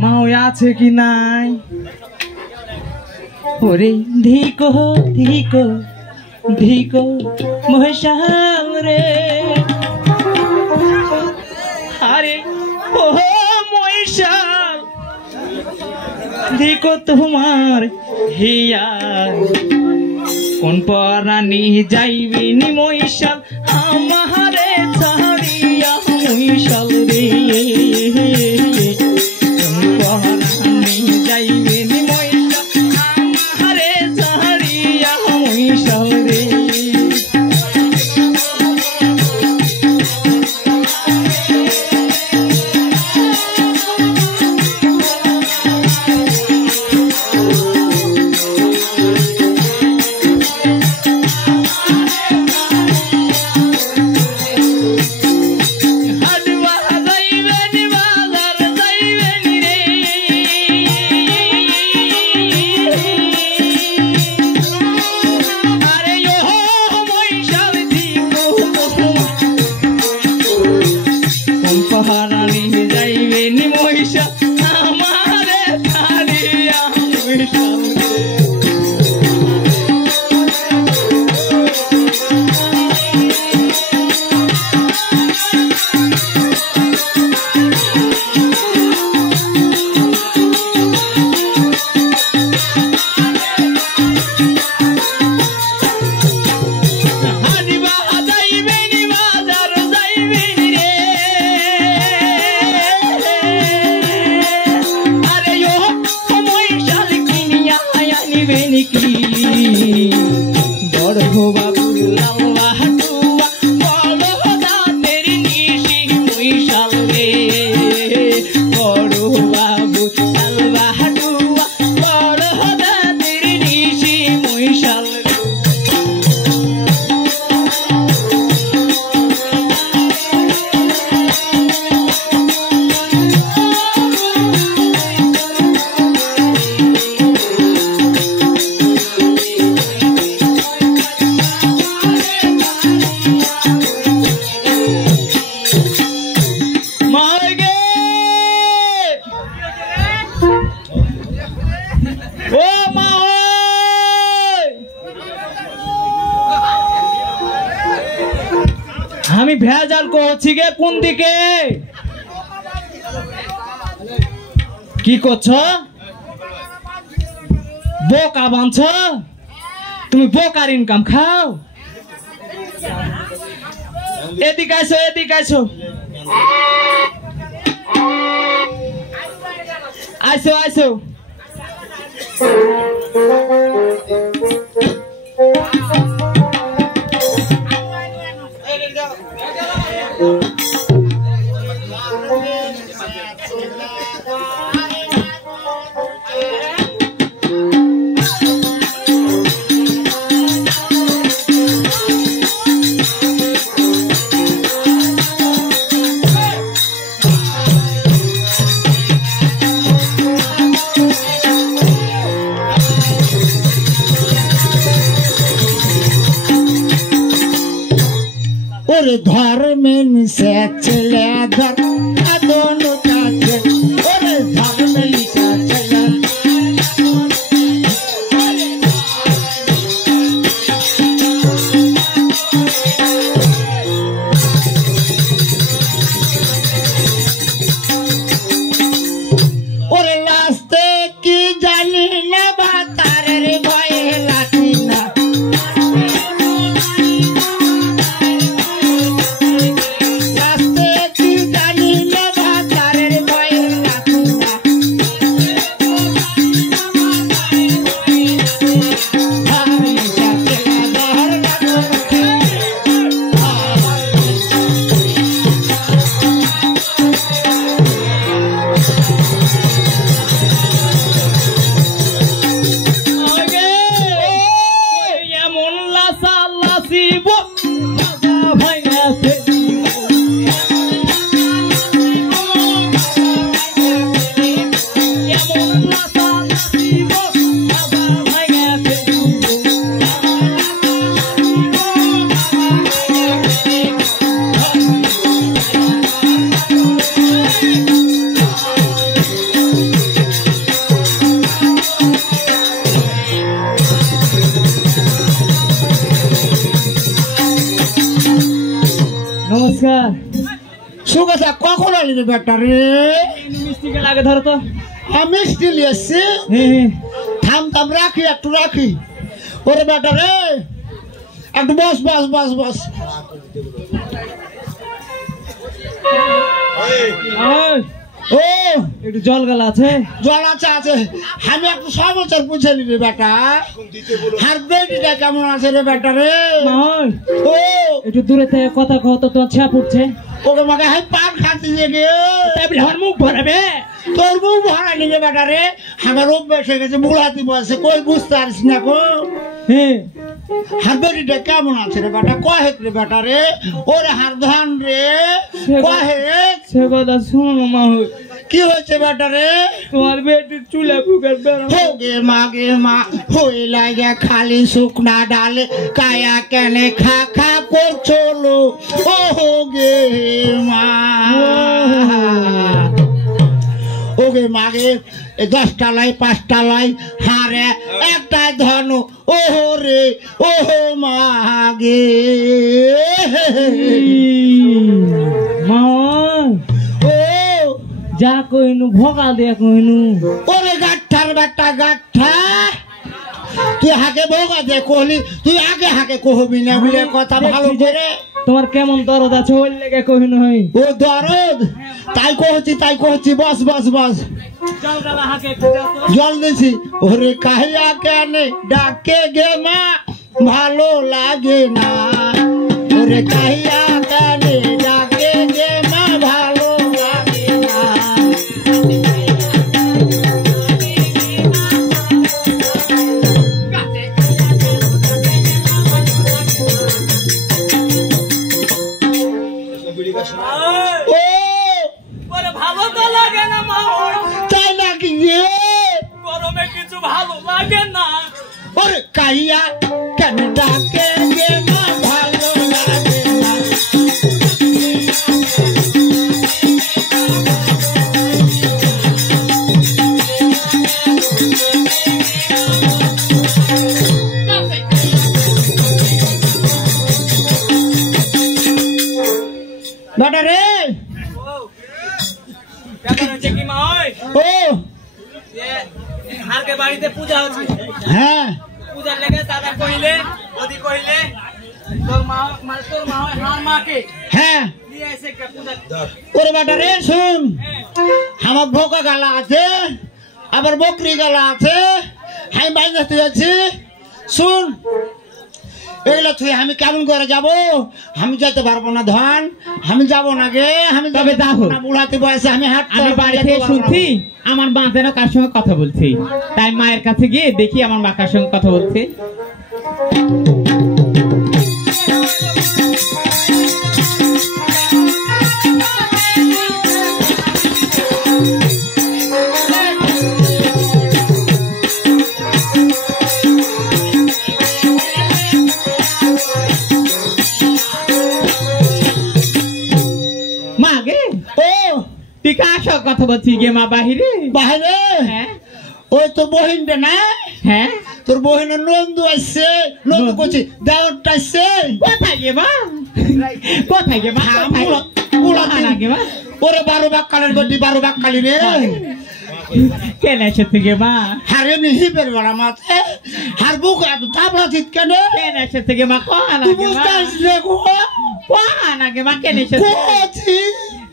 মা ওই আছে কি নাই? ওরে ধিকো ধিকো ধিকো মহেশাল রে, আরে ও মহেশাল, ধিকো তোমার হিয়া কোন পরানি যাইবে নি মহিষাল আমারে ছাড়িয়া মহিষাল রে কোন পরানি যাইবে নি মহিষাল আমারে ছাড়িয়া মহিষাল রে আমি ভেজাল করছি গে কোন দিকে কি করছো বোকা বানছ তুমি বোকার ইনকাম খাও এদিকে আসো আসো धर्मेन से चले धर दोनों काटे और धर्मेन से चले और रास्ते की जानी न बातार रे भाई लाटीना সুগাছা কখন আলি রে বেটা রে মিষ্টি কে লাগে ধর তো আমি মিষ্টি লিয়েছি থাম রাখি একটু রাখি ওরে বেটা রে একটু বস বস বস বস ও একটু জল গালা আছে জল আছে আছে আমি একটু সমাচার বুঝে নিবি বেটা আর বেটিটা কেমন আছে রে বেটা রে ও একটু দূরে থেকে কথা কও তো তোমার ছা পড়ছে ওকে মাকে হাই পান খাচ্ছি গে তাই আমার মুখ ভরাবে তোর মুখ ভরা নিবে বেটা রে আমার অভ্যাস হয়ে গেছে বুড়াতি বয়সে কই বুঝতে পারিস না গো হ্যাঁ হার বেটিটা কেমন আছে রে বেটা কহে রে বেটা রে ওরে হার ধান রে কহে সে কথা শোনো মা কি হয়েছে বেটা রে তোমার বেটির চুলে ফুকার বেড়া হোগে মাগে মা হই লাগে খালি শুকনা ডালে কায়া কেনে খা খা করছো লো ও হোগে মা ওগে মাগে 10টা লাই 5টা লাই হারে একটা ধন ওহো রে ওহো মাগে মা ও যা কইনু ভোগা দে কইনু ওরে গাঠার বেটা গাঠা তুই হাকে ভোগা দে কহলি তুই আগে হাকে কহবি না বলে কথা ভালো করে তোমার কেমন দরদ আছে ওই লেগে কইনু হই ও দরদ তাই কহছি বস বস বস জল গালা হাকে জল দিছি ওরে কাহিয়া কেনে ডাকে গে মা ভালো লাগে না ওরে কাহিয়া কেনে ডাকে গে মা ভালো লাগে না ও ওরে ভালো তো লাগে না মা তাই নাকি গে গরমে কিছু ভালো লাগে না ওরে কাহিয়া কেনে ডাকে গে মা ভালো লাগে না বেটা রে কেমন আছে কি মা ওই ও হারকে বাড়িতে পূজা হচ্ছে হ্যাঁ পূজার লেগে দাদা কইলে ওদি কইলে তোর মা হার মাকে হ্যাঁ নিয়ে এসে কে পূজা ওরে বেটা রে শুন আমার ভোকা গালা আছে আবার বকরি গালা আছে আমি বাইরে তুই আছি শুন এগুলো তুই আমি কেমন করে যাব আমি যেতে পারবো না ধন আমি যাব না গে আমি তবে দেখো বুড়াতে বয়সে আমি হাঁটতে আমি বাড়িতে শুনছি আমার মা যেন কার সঙ্গে কথা বলছে তাই মায়ের কাছে গিয়ে দেখি আমার মা কার সঙ্গে কথা বলছে মা গে ও তুই কার সঙ্গে কথা বলছিস গে মা বাহিরে বাইরে হ্যাঁ ওই তো বহিনটা না হ্যাঁ তোর বহিনের নন্দু আসছে নন্দু করছি দেওয়ারটা আসছে কোথায় গে মা কোথায় গে মা বুড়াতে লাগে মা ওরে 12 বাক্কালের বেটি 12 বাক্কালি রে কেন এসে থেকে মা হারে মিহিবের বড়া মাথে হার বুক এত তাবলা চিত কেন কেন এসে থেকে মা কোন তুই লাগে মা বুঝতে আসছিস রে গো কোন আগে মা কেন এসে কোচি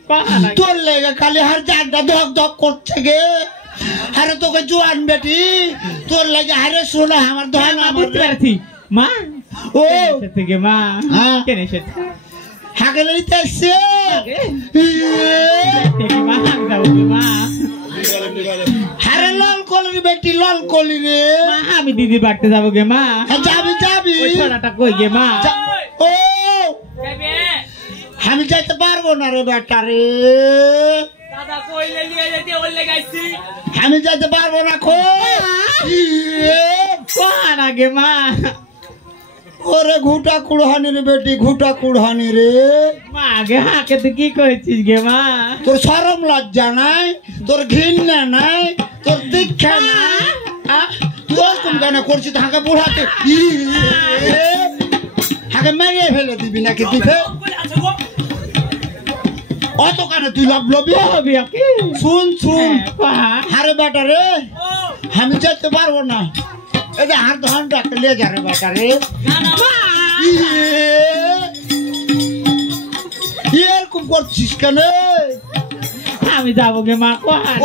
কোন আগে তোর লেগে খালি হার জানটা ধক ধক করছে গে আরে তোকে জোয়ান বেটি তোর লেগে হারে শোনা আমার ধন মা আমার বুঝতে পারছি মা ও কেন এসে থেকে মা হ্যাঁ। কেন এসে হাগে লইতে আসছে থেকে মা যাও মা হারে লাল কলির বেটি লাল কলি রে মা আমি দিদির বাড়িতে যাবো গে মা যাবি যাবি ওই ছোড়াটা কই গে মা ও আমি যাইতে পারবো না রে বেটা রে দাদা কইলে নিয়ে যেতে ওলে গাইছি আমি যাইতে পারবো না খো কোন আগে মা ওরে ঘুটা কুড়হানি রে বেটি ঘুটা কুড়হানি রে মা আগে হাকে তুই কি কইছিস গে মা তোর শরম লজ্জা নাই তোর ঘৃণা নাই তোর দীক্ষা নাই তুই ওরকম কেন করছিস হাকে বুড়াতে হাকে মেরিয়ে ফেলে দিবি নাকি তুই অত কানে তুই লাভ লবি হবি কি শুন শুন হ্যাঁ হারে বেটা রে আমি যেতে পারবো না এই যে হাত ধন ডাক্তার লিয়ে যাবে বেটা রে এরকম করছিস কেন আমি যাবো গে মা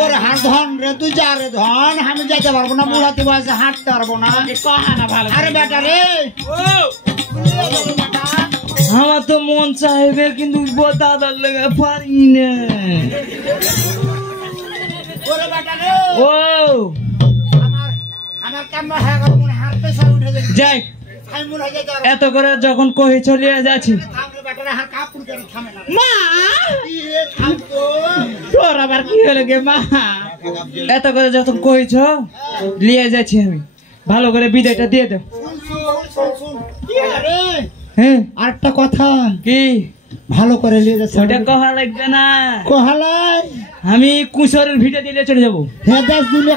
ওর হাত ধন রে তুই যা রে ধন আমি যেতে পারবো না মুলাতে বয়সে হাঁটতে পারবো না কহানা ভালো আরে বেটা রে আমার তো মন চাইবে কিন্তু দাদার লেগে পারি না ওরে বেটা রে ও আমার কামড়া হয়ে গেল মনে হাত পেছন উঠে গেছে যাই আমি মনে হয় যেতে এত করে যখন কহি চলিয়ে যাচ্ছি থামরে বেটা রে হাত কাপড় করে থামে না মা থামতো তোর আবার কি হলো গে মা এত করে যখন কইছ নিয়ে যাচ্ছি আমি ভালো করে বিদায়টা দিয়ে দাও শুন কি রে হ্যাঁ আরেকটা কথা কি ভালো করে নিয়ে যাচ্ছে ওটা কহা লাগবে না কোহালাই আমি কুশোরের ভিডিও দিলে চলে যাবো হেদাস দিলে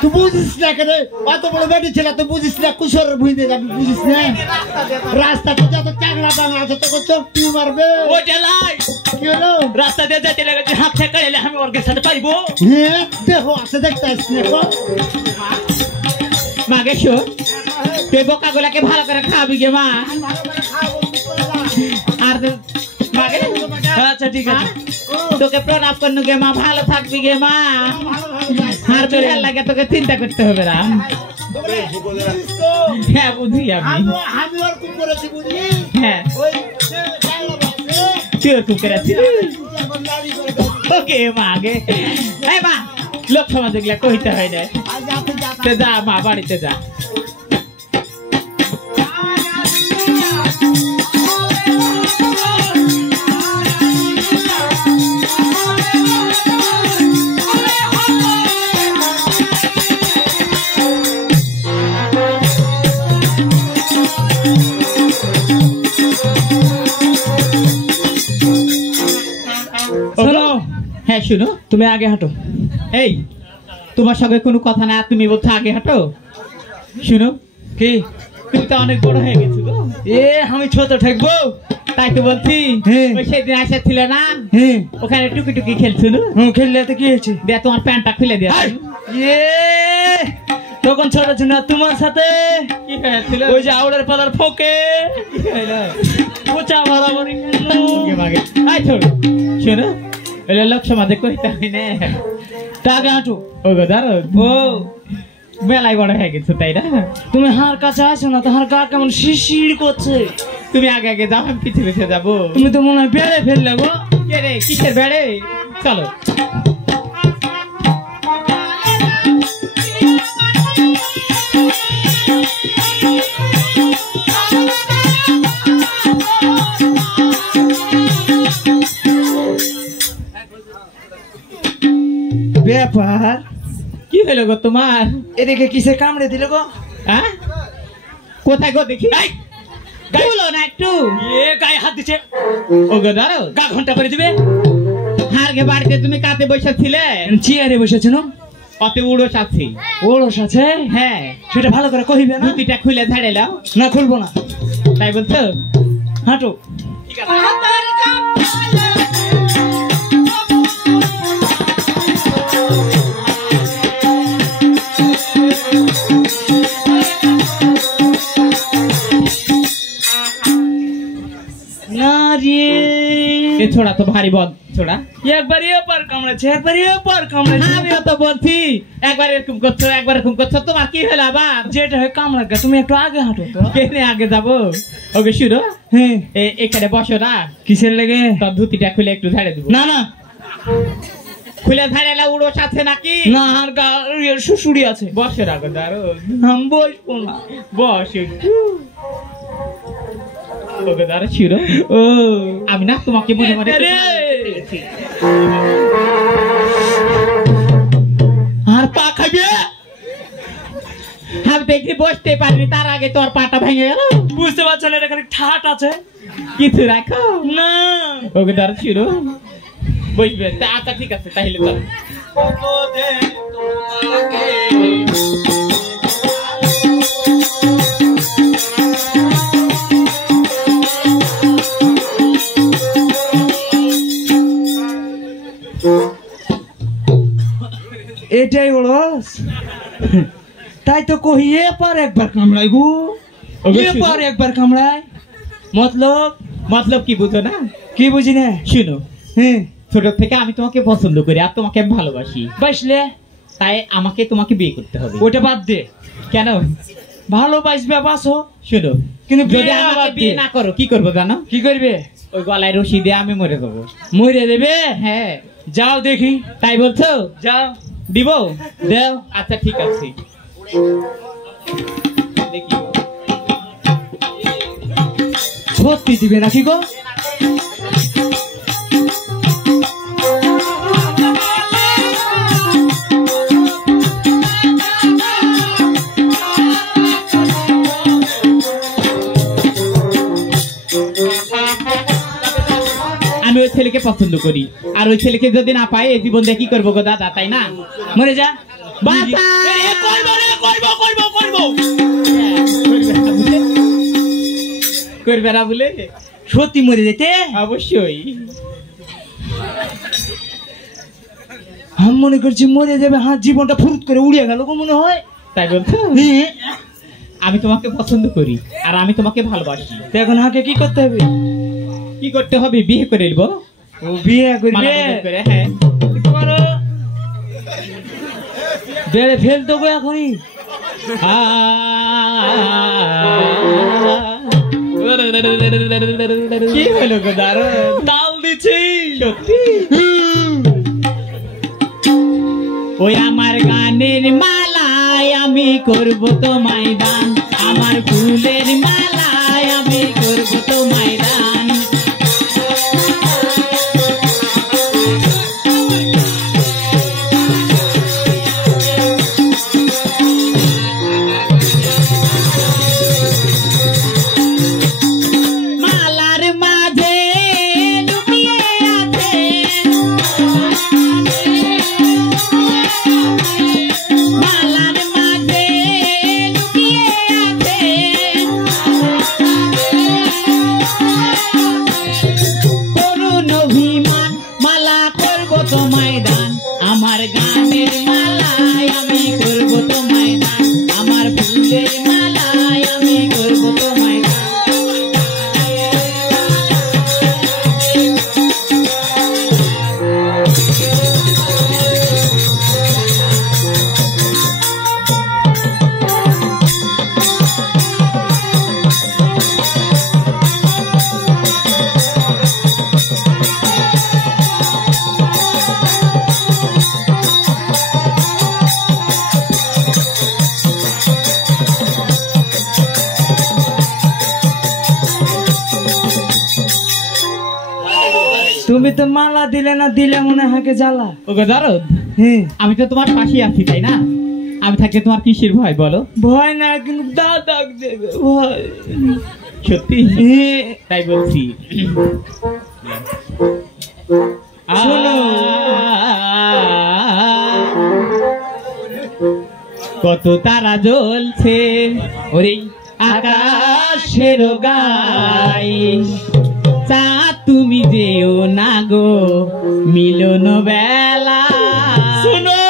তুই বুঝিস না কেন অত বড় বেটি ছিল তুই বুঝিস না কুশোরের ভুঁইতে যাবি বুঝিস না রাস্তাতে যত চাকরা বাংলা আছে তোকে চোখটি মারবে ও জ্বালাই কি হলো রাস্তা দিয়ে যেতে লেগেছে হাত থেকে এলে আমি ওর সাথে পাইবো হ্যাঁ দেখো আছে দেখতে আসছি না মাগে শো তুই বোকা গুলাকে ভালো করে খাবি গে মা আর মাগে আচ্ছা ঠিক আছে তোকে প্রণাম করনু গে মা ভালো থাকবি গে মা আর তোর লাগে তোকে চিন্তা করতে হবে না হ্যাঁ বুঝি আমি আমি ওরকম করেছি বুঝলি হ্যাঁ ওই তুই ওরকম করেছিস ওকে মাগে এই মা লোক সমাজ এগুলা কইতে হয় না তে যা মা বাড়িতে যা শোনো হ্যাঁ শুনো তুমি আগে হাঁটো এই তোমার সঙ্গে কোনো কথা না তুমি বলছো আগে হাঁটো শুনো কি তুমি তো অনেক বড় হয়ে গেছো গো এ আমি ছোট ঠেকবো তাই তো বলছি হ্যাঁ। ওই সেদিন আসা ছিল না হ্যাঁ ওখানে টুকি টুকি খেলছিল খেললে তো কি হয়েছে দিয়ে তোমার প্যান্টটা খুলে দিয়ে এ তখন ছোট ছিল না তোমার সাথে কি হয়েছিল ওই যে আউড়ের পালার ফোকে পোচা বরাবরই আই ছোট শোনো ওই লোক সমাজে কইতে হয় না তা আগে হাঁটো ও গো দাঁড়ো ও মেলায় বড় হয়ে গেছো তাই না তুমি হার কাছে আসো না তোমার গা কেমন শিরশির করছে তুমি আগে আগে যাও আমি পিছিয়ে পিছিয়ে যাবো তুমি তো মনে হয় বেড়ে ফেললে গো কে রে কিসের বেড়ে চলো ব্যাপার কি হলো গো তোমার এদিকে কিসে কামড়ে দিলে গো হ্যাঁ কোথায় গো দেখি বলো না একটু এ গায়ে হাত দিছে ও গো দাঁড়ো গা ঘন্টা করে দিবে হারগে বাড়িতে তুমি কাতে বসেছিলে চেয়ারে বসেছে না অতে উড়ো সাথী ওরস আছে হ্যাঁ সেটা ভালো করে কহিবে না ধুতিটা খুলে ঝাড়ে লাও না খুলবো না তাই বলছো হাঁটো না রে এ ছোড়া তো ভারী বদ ছোড়া একবার এবার কামড়েছে একবার এবার কামড়েছে আমিও তো বলছি একবার এরকম করছো একবার এরকম করছো তোমার কি হলো আবার যেটা হয় কামড়া গে তুমি একটু আগে হাঁটো তো কেনে আগে যাবো ওকে শুরু হ্যাঁ এখানে বসো না কিসের লেগে তোর ধুতিটা খুলে একটু ঝাড়ে দিব না না খুলে ঝাড়ে এলা উড়ো সাথে নাকি না আর গা এর শুশুড়ি আছে বসে রাখো দাঁড়ো আমি বসবো না বস একটু ওকে দাঁড়া শুরু ও আমি না তোমাকে মনে মনে রে আর পা খাইবে আমি দেখি বসতে পারিনি তার আগে তোর পাটা ভেঙে গেল বুঝতে পারছো না এখানে ঠাট আছে কিছু রাখো না ওকে দাঁড়া শুরু বসবে আচ্ছা ঠিক আছে তাহলে চল এইটাই বলস তাই তো কহি এপার একবার কামড়াই গো এপার একবার কামড়াই মতলব মতলব কি বুঝো না? কি বুঝি না শুনো, হ্যাঁ ছোট থেকে আমি তোমাকে পছন্দ করি আর তোমাকে আমি ভালোবাসি, বাসলে তাই আমাকে তোমাকে বিয়ে করতে হবে। ওটা বাদ দে কেন? ভালোবাসবে বাসো শুনো, কিন্তু যদি বিয়ে আমাকে বাদ দে। বিয়ে না করো কি করবো জানো? কি করবে ওই গলায় রশি দিয়ে আমি মরে যাবো। মরে দেবে হ্যাঁ, যাও দেখি তাই বলছো? যাও দিব? দেও আচ্ছা ঠিক আছে, দেখি। সত্যি দিবে নাকি গো আমি ওই ছেলেকে পছন্দ করি, আর ওই ছেলেকে যদি না পাই এই জীবন দিয়ে কি করবো গো দাদা, তাই না? মরে যা বাঁচা! করবে না বলে? সত্যি মরে যেতে অবশ্যই। আমি মনে করছি মরে যাবে হাত জীবনটা ফুরুত করে উড়িয়ে গেল গো মনে হয় তাই বলছো? হ্যাঁ। আমি তোমাকে পছন্দ করি আর আমি তোমাকে ভালোবাসি। তো এখন হাকে কি করতে হবে কি করতে হবে? বিয়ে করে নিব। ও বিয়ে করবে মালাবদল করে, হ্যাঁ। করো। বেড়ে ফেলতো গো এখনই কি হলো গো দারুণ তাল দিচ্ছি সত্যি। ওই আমার গানের মালায় আমি করব তোমায় দান, আমার ফুলের মালায় আমি করব তোমায় দান। মালার মাঝে লুকিয়ে আছে, মালার মাঝে লুকিয়ে আছে করুণ অভিমান, মালা করব তোমায় দান, আমার গানের মালায় আমি করব তোমায় দান, আমার ফুলের মালায় আমি করব তোমায় দান। তুমি তো মালা দিলে না, দিলে মনে হাকে জ্বালা ওগো দারুদ, হ্যাঁ আমি তো তোমার পাশেই আছি তাই না? আমি থাকলে তোমার কিসের ভয় বলো? ভয় না কিন্তু দাদা দেবে ভয় সত্যি হ্যাঁ তাই বলছি। শোনো। কত তারা জ্বলছে ওরে আকাশের গায়ে, চাঁদ তুমি যেও না গো মিলন বেলা। শোনো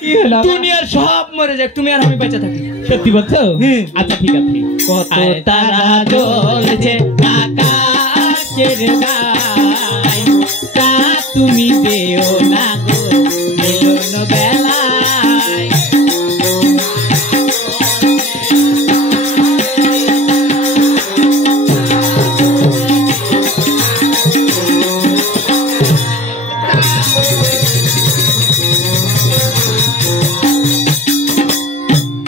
কি হলো? দুনিয়ার সব মরে যাক, তুমি আর আমি বেঁচে থাকি। সত্যি বলছো? হ্যাঁ। আচ্ছা ঠিক আছে। কত তারা জ্বলছে আকাশের গায়ে, চাঁদ তুমি যেও না গো মিলন বেলায়।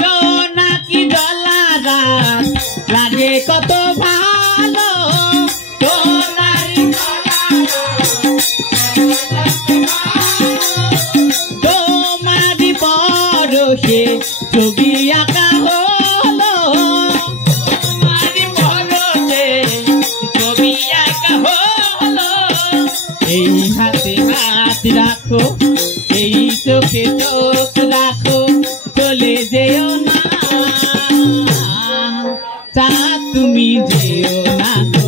জোনাকি জলা রাত লাগে কত ভালো, তোমার তোমারি পরশে ছবি আঁকা হলো, তোমারি পরশে ছবি আঁকা হলো। এই হাতে হাত রাখো, এই চোখে চোখ রাখো, চলে যেও না, চাঁদ তুমি যেও না গো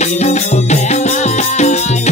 মিলন বেলায়।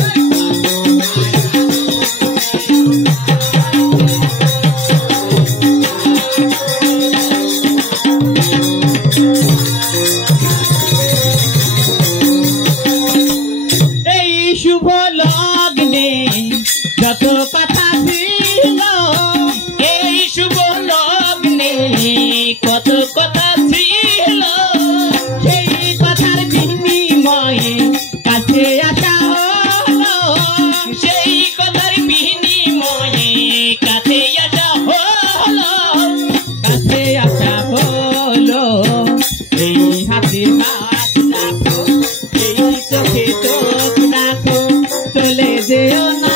হাত রাখো, এই চোখে চোখ রাখো, চলে যেও না।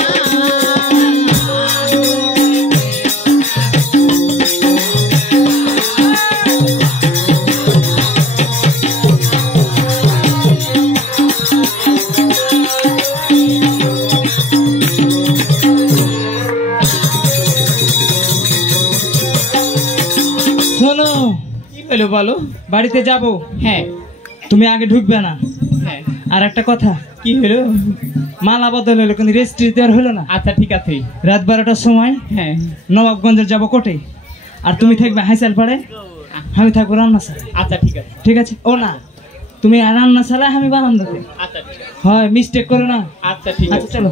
শোনো, কি বলো বলো? বাড়িতে যাব, হ্যাঁ তুমি আগে ঢুকবে না। হ্যাঁ, আর একটা কথা, কি হলো? মালা বদল হলো কিন্তু রেস্ট্রি দেওয়ার হলো না। আচ্ছা ঠিক আছে। রাত 12টার সময় হ্যাঁ নবাবগঞ্জের যাব কোটে, আর তুমি থাকবে হাইসাল পাড়ে, আমি থাকবো রান্নাশালা। আচ্ছা ঠিক আছে। ঠিক আছে? ও না, তুমি রান্নাশালায়, আমি বারান্দাতে। আচ্ছা ঠিক আছে। হয়, মিস্টেক করো না। আচ্ছা ঠিক আচ্ছা আছে। চলো।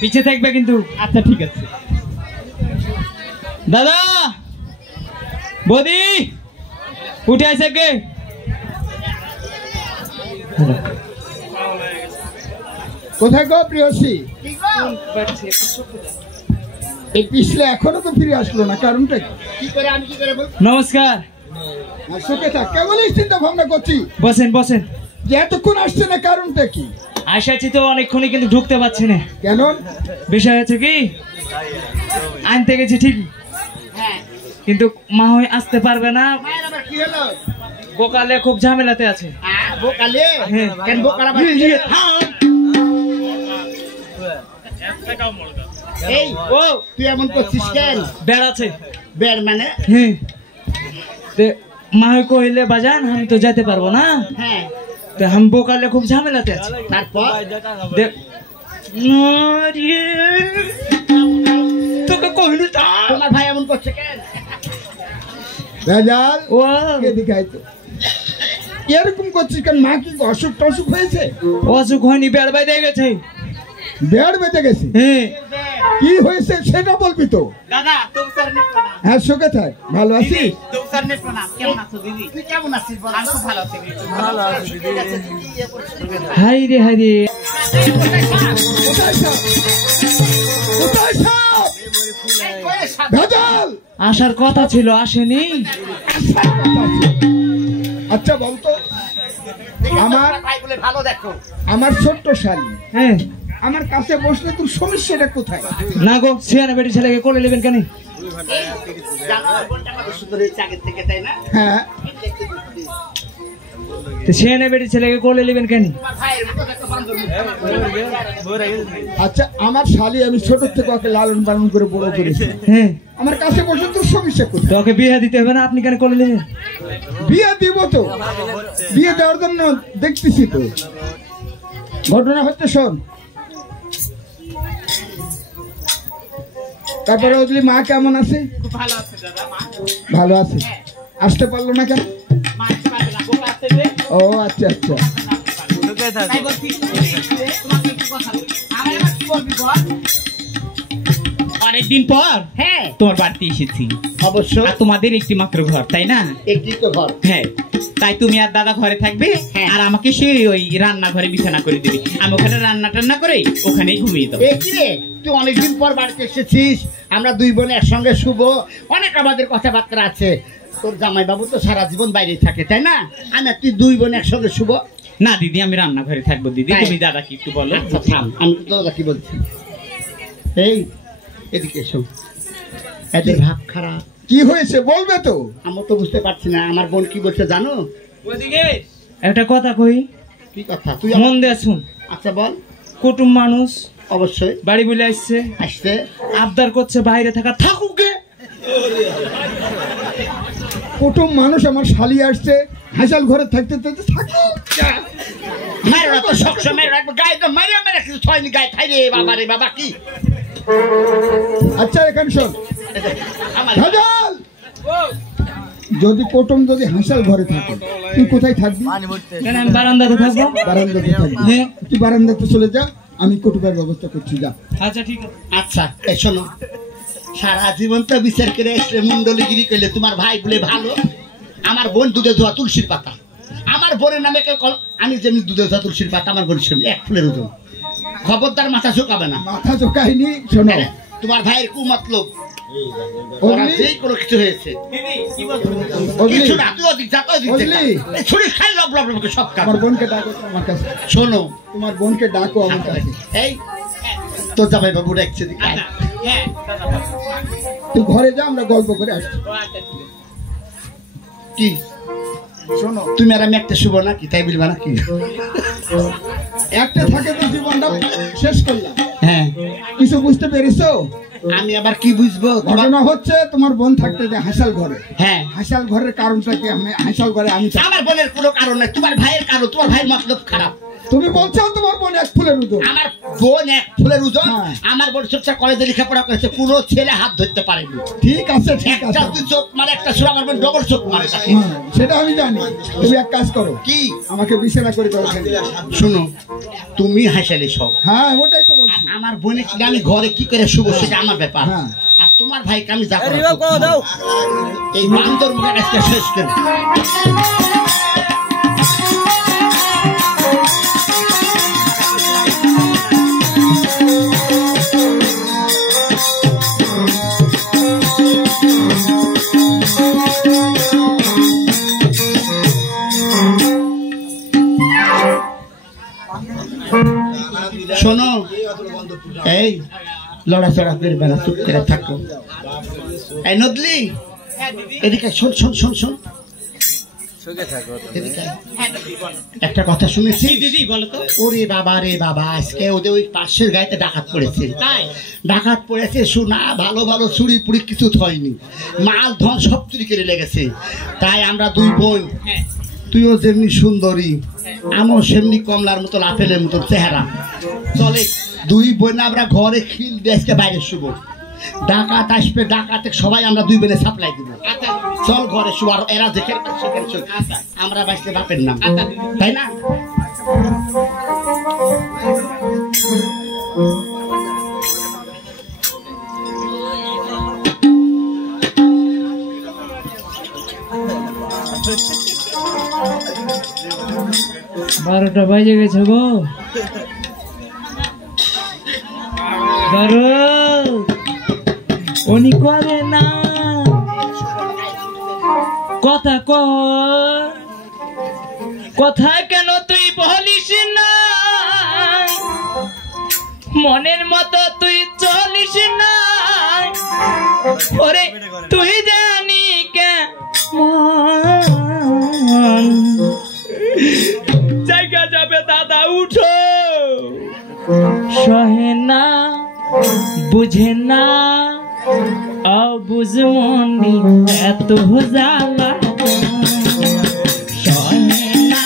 পিছে থাকবে কিন্তু। আচ্ছা ঠিক আছে। দাদা, বৌদি, উঠে আসে কে? কোথায় গো প্রিয়সী? এই পিছলে এখনো তো ফিরে আসলো না, কারণটা কি? কি করে আমি কি করে বল? নমস্কার। আর সুখে থাক, কেবলই চিন্তা ভাবনা করছি বসেন বসেন। যে এতক্ষণ আসছে না, কারণটা কি? আসাচ্ছি তো অনেকক্ষণই, কিন্তু ঢুকতে পারছি না। কেন? বিষয় হচ্ছে কি, আনতে গেছি ঠিকই, হ্যাঁ, কিন্তু মা হয়ে আসতে পারবে না। মায়ের আবার কি হলো? বোকালে খুব ঝামেলাতে আছে। বোকালে? হ্যাঁ। কেন বোকার আবার? এই ও তুই এমন করছিস কেন? বেড়াচ্ছে। বের মানে? হ্যাঁ, মা হয়ে কইলে বাজান আমি তো যেতে পারবো না, হ্যাঁ, তো আমি বোকালে খুব ঝামেলাতে আছে। তারপর দেখ, তোকে কহিনি তা। তোমার ভাই এমন করছে কেন? ভেজাল ও এদিকে আয় তো। এরকম করছিস কেন? মা কি অসুখ টসুখ হয়েছে? অসুখ হয়নি, বেড় বাইরে গেছে। বেড় বেঁচে গেছে? হ্যাঁ, কি হয়েছে সেটা বলবি তো। দাদা তোর স্যার নে প্রণাম। হ্যাঁ সুখে থাক, ভালো আছিস? তোর স্যার নে প্রণাম। কেমন আছো দিদি? তুই কেমন আছিস বল? আমি খুব ভালো আছি দিদি। ভালো আছি দিদি। ঠিক আছে দিদি, ইয়ে করছিস? হাই রে হাই রে। কোথায় সব? কোথায় সব? ভেজাল আসার কথা ছিল, আসেনি। আচ্ছা বলতো, আমার ভাই বলে ভালো দেখো। আমার ছোট্ট শালী হ্যাঁ, আমার কাছে বসলে তোর সমস্যাটা কোথায়? না গো, সিয়ানা বেটি ছেলেকে কোলে নেবেন কেন? জানো বোনটা কত সুন্দর হয়েছে আগের থেকে, তাই না? হ্যাঁ, তো সিয়ানা বেটি ছেলেকে কোলে নেবেন কেন? তোমার ভাইয়ের মতো একটা বান্দর মুখ। আচ্ছা আমার শালী আমি ছোট থেকে ওকে লালন পালন করে বড় করেছি, হ্যাঁ, আমার কাছে বসে তোর সমস্যা কোথায়? তো ওকে বিয়ে দিতে হবে না, আপনি কেন কোলে নেবেন? বিয়ে দিব তো, বিয়ে দেওয়ার জন্য দেখতেছি তো। ঘটনা হচ্ছে শোন, তারপরে বুঝলি মা কেমন আছে? খুব ভালো আছে দাদা। মা ভালো আছে। আসতে পারলো না কেন? মা আসতে পারবে না, বোকা আছে যে। ও আচ্ছা আচ্ছা। তাই বলছি, তোমাকে একটু কথা বলি। আমার এবার কি বলবি বল? অনেকদিন পর হ্যাঁ তোমার বাড়িতে এসেছি। অবশ্যই, আর তোমাদের একটি মাত্র ঘর, তাই না? একটি তো ঘর। হ্যাঁ, তাই তুমি আর দাদা ঘরে থাকবে, হ্যাঁ। আর আমাকে সেই ওই রান্নাঘরে বিছানা করে দিবি। আমি ওখানে রান্না টান্না করে ওখানেই ঘুমিয়ে দেবো। এ কি রে, তুই অনেকদিন পর বাড়িতে এসেছিস, আমরা দুই বোন একসঙ্গে শুভ, অনেক আমাদের কথাবার্তা আছে। তোর জামাই বাবু তো সারা জীবন বাইরে থাকে, তাই না? আমি আর তুই দুই বোন একসঙ্গে শুভ। না দিদি, আমি রান্নাঘরে থাকবো দিদি। তাই? তুমি দাদাকে একটু বলো। আচ্ছা থাম, আমি তো দাদা কি বলছি। এই এদিকে এসো, এদের ভাব খারাপ। কি হয়েছে বলবে তো? আমি তো বুঝতে পারছি না আমার বোন কি বলছে জানো? একটা কথা কই, কি কথা তুই? মন দিয়ে শুন। আচ্ছা বল। কুটুম মানুষ অবশ্যই বাড়ি বলে আসছে, আসতে। আবদার করছে বাইরে থাকা, থাকুকে। কুটুম মানুষ আমার শালী আসছে, হাসাল ঘরে থাকতে থাকতে থাকো। মায়ের তো সবসময় রাখবো, গায়ে তো মারিয়া মেরে কিছু ছয়নি, গায়ে খাই রে বাবা রে বাবা। কি আচ্ছা এখানে শোন, আমার ভেজাল যদি কুটুম যদি হাসাল ঘরে থাকে তুই কোথায় থাকবি? কেন আমি বারান্দাতে থাকবো? বারান্দাতে থাকবি। হ্যাঁ। তুই বারান্দাতে চলে যা, আমি কুটুমের ব্যবস্থা করছি, যা। আচ্ছা ঠিক আছে। আচ্ছা এই শোনো, সারা জীবন তো বিচার করে আসলে মুন্ডলিগিরি করলে তোমার ভাই বলে ভালো, আমার বোন দুধে ধোয়া তুলসীর পাতা, আমার বোনের নামে আমি যেমনি দুধে ধোয়া তুলসীর পাতা, আমার বোন সেমনি এক ফুলের ওজন। খবরদার মাথা ঝোঁকাবে না। মাথা চোখাইনি, শোনো। তোমার ভাইয়ের কু মতলব যেই কোনো কিছু হয়েছে অগলি, কিছু না, তুই ওদিক যা, ওদিক যা। অগলি। এই ছুরি খাই লব লব লব করে সব কাজ। আমার বোনকে ডাকো আমার কাছে, শোনো, তোমার বোনকে ডাকো আমার কাছে। এই তোর জামাই বাবু ডাকছে, তুই ঘরে যা, আমরা গল্প করে আসছি। কি শোনো, তুমি আর আমি একটা শুভ নাকি তাই বলবা নাকি? একটা থাকে তো জীবনটা শেষ করলাম। হ্যাঁ, কিছু বুঝতে পেরেছো? আমি আবার কি বুঝবো? ঘটনা হচ্ছে তোমার বোন থাকতে যে হাসাল ঘরে, হ্যাঁ, হাসাল ঘরের কারণটা কি? আমি হাসাল ঘরে আমি থাকি। আমার বোনের কোনো কারণ নাই, তোমার ভাইয়ের কারণ। তোমার ভাইয়ের মতলব খারাপ। তুমি বলছো তোমার বোন এক ফুলের ওজন। আমার বোন এক ফুলের ওজন। হ্যাঁ। আমার বোন সবসময় কলেজে লেখাপড়া করেছে, কোনো ছেলে হাত ধরতে পারেনি। ঠিক আছে, ঠিক একটা আছে, দুই চোখ মারে, একটা সুর আমার বোন ডবল চোখ মারে তাকে। হ্যাঁ, সেটা আমি জানি। তুমি এক কাজ করো, কি? আমাকে বিছানা করে দাও এখানে। শুনো, তুমি হাসালে সব, হ্যাঁ, ওটাই তো বলছি। আমার বোনে কি আমি ঘরে কি করে শুভ সেটা আমার ব্যাপার। হ্যাঁ। আর তোমার ভাইকে আমি যা এই বান্দর মুখে আজকে শেষ করব। শোনো, এই লড়াচড়া করবে না, চুপ করে থাকো। এই নদলি, এদিকে শোন শোন শোন শোন, এদিকে আয়। একটা কথা শুনেছি দিদি বলো তো। ওরে বাবা রে বাবা, আজকে ওদের ওই পাশের গাড়িতে ডাকাত পড়েছে। ডাকাত পড়েছে, শোনা ভালো ভালো চুরি পুরি কিছু হয়নি, মাল ধন সব চুরি করে লেগেছে। তাই আমরা দুই বোন, তুইও যেমনি সুন্দরী, আমিও সেমনি কমলার মতো আপেলের মতো চেহারা, চলে দুই বোন আমরা ঘরে খিল দেশকে বাইরে শুভ। ডাকাত আসবে, ডাকাতে সবাই আমরা দুই বোনে সাপ্লাই দিব। চল ঘরে শুভ, আর এরা দেখে আমরা বাঁচলে বাপের নাম, তাই না? বারোটা বাজে গেছে গো। বারো উনি করে না কথা কথা কেন তুই বলিস না, মনের মতো তুই চলিস না, ওরে তুই জানি কে জায়গা যাবে দাদা, উঠো। সহে না বুঝে না অবুঝ মনি এত জ্বালা, সহে না।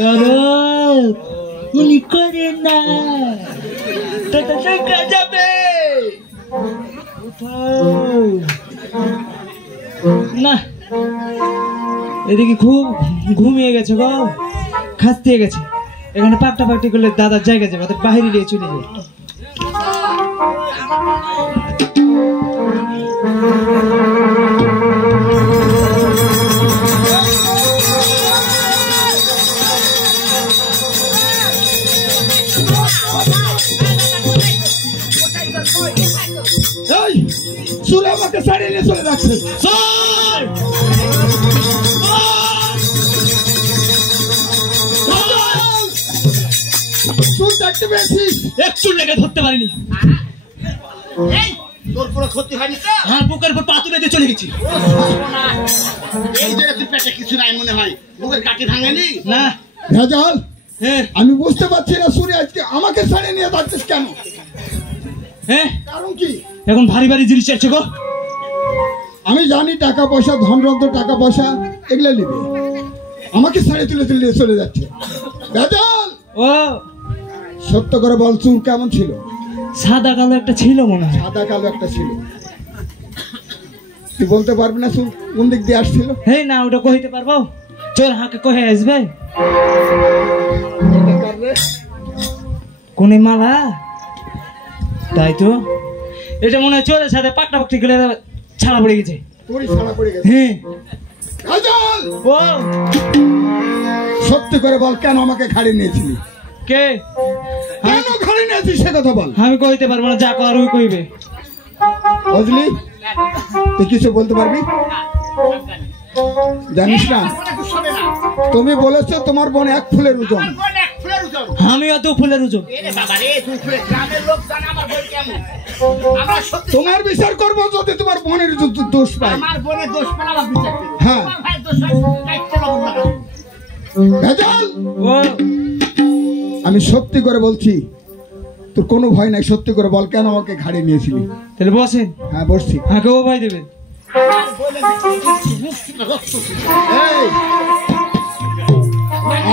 দরদ গুলি করে না, টাকা টাকা যাবে। উঠাও। না এদিকে খুব ঘুমিয়ে গেছে গো, খাসতে গেছে। এখানে পাকটা পাকটি করলে দাদার জায়গা যাবে, তাদের বাহিরে নিয়ে চলে যাবে। এই সুর আমাকে ছাড়িয়ে নিয়ে চলে যাচ্ছে। সুর দেখতে পেয়েছিস? একটু লেগে ধরতে পারিনি। এই তোর পুরো ক্ষতি হয়নি তো? আমার বুকের উপর পাতুলে দিয়ে চলে গেছি। এই যে তুই পেটে কিছু নাই মনে হয়, বুকের কাটি ভাঙেনি না ভেজাল, হ্যাঁ আমি বুঝতে পারছি না সুরে আজকে আমাকে ছাড়িয়ে নিয়ে যাচ্ছিস কেন? হ্যাঁ, কারণ কি? এখন ভারী ভারী জিনিস আছে গো। আমি জানি টাকা পয়সা, ধনরত্ন, টাকা পয়সা এগুলো নিবে, আমাকে ছাড়িয়ে তুলে তুলে নিয়ে চলে যাচ্ছে। ভেজাল, ও সত্য করে বল, চুল কেমন ছিল? সাদা কালো একটা ছিল মনে হয়। সাদা কালো একটা ছিল। তুই বলতে পারবি না চুল কোন দিক দিয়ে আসছিল? হেই না, ওটা কইতে পারবো? চোর হাঁকে কহে আসবে কোন মালা, তাই তো। এটা মনে হয় চোরের সাথে পাকটা পাকটি গেলে ছাড়া পড়ে গেছে। তোরই ছাড়া পড়ে গেছে। হ্যাঁ ভেজাল, ও সত্যি করে বল, কেন আমাকে ঘাড়ি নিয়েছিলি? কে? কেন ঘাড়ি নিয়েছিস সে কথা বল। আমি কইতে পারবো না, যা কর ওই কইবে। বুঝলি? তুই কিছু বলতে পারবি? জানিস না, তুমি বলেছো তোমার বোন এক ফুলের ওজন। আমি অত ফুলের ওজন। তোমার বিচার করবো যদি তোমার বোনের দোষ পাই। হ্যাঁ ভেজাল, ও আমি সত্যি করে বলছি, তোর কোনো ভয় নাই। সত্যি করে বল, কেন আমাকে ঘাড়ি নিয়েছিলি? তাহলে বসেন, হ্যাঁ বসছি। হাঁকে ও ভাই দেবেন। এই,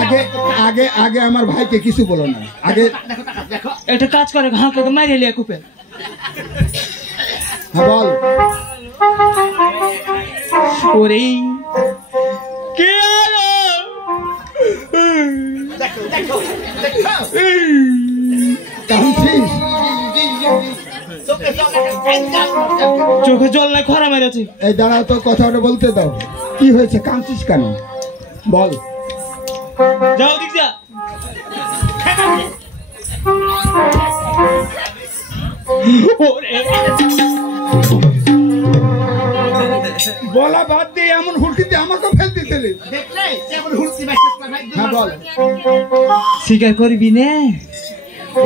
আগে আগে আগে আমার ভাইকে কিছু বলো না। আগে একটা কাজ করে, হাঁকে মারিয়ে লিয়া কুপে। হ্যাঁ বল। ওরে কে আলো? কাঁদছিস? চোখে জল নাই, খরা মেরেছে। এই দাঁড়াও তো, কথাটা বলতে দাও। কি হয়েছে, কাঁদছিস কেন বল? যাও দিক যা। বলা বাদ দিয়ে এমন হুলকিতে আমাকে ফেল দিতেলি। হ্যাঁ বল। স্বীকার করবি না?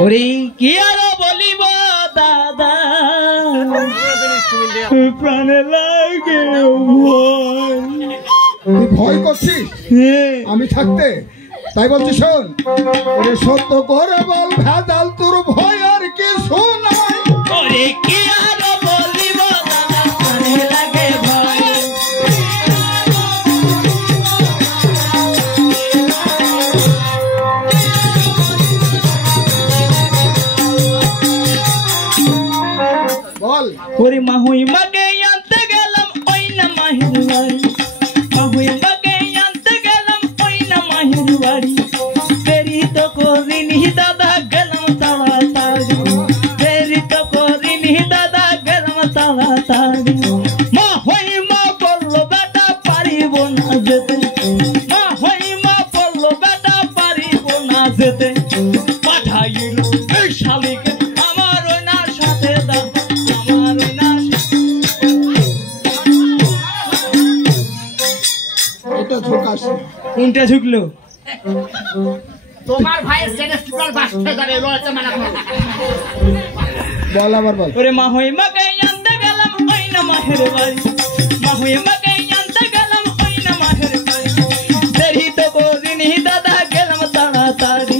ওরে কি আরো বলিব দাদা, প্রাণে লাগে ভয়। তুই ভয় করছিস আমি থাকতে, তাই বলছি। শোন, ওরে সত্য করে বল ভেজাল, তোর ভয় আর কিছু নাই। ওরে কি আরো বলিব দাদা, প্রাণে লাগে ভয়। বল। ওরে মাহুই মাকে আনতে গেলাম ওই না মাহির বাড়ি, মাহুই মাকে আনতে গেলাম ওই না মাহির বাড়ি। দেরি তো করিনি দাদা, গেলাম তাড়াতাড়ি। দেরি তো করিনি দাদা, গেলাম তাড়াতাড়ি। মা হই মা বলল বেটা পারিব না যেতে, মা হই মা বলল বেটা পারিব না যেতে। পাঠাইল এই শালিকে আমার ওই না সাথে দাও, আমার ওই না। এটা ঝুঁকাস। কোনটা ঝুঁকলো? তোমার ভাইয়ের জেনেস্টিকাল বাসতে যাবে, লড়তে মানা করো। বল আবার বল। ওরে মা হই মাকে আনতে গেলাম ওই না মাহের বাড়ি, মা হই মাকে আনতে গেলাম ওই না মাহের বাড়ি। দেরি তো করিনি দাদা, গেলাম তাড়াতাড়ি।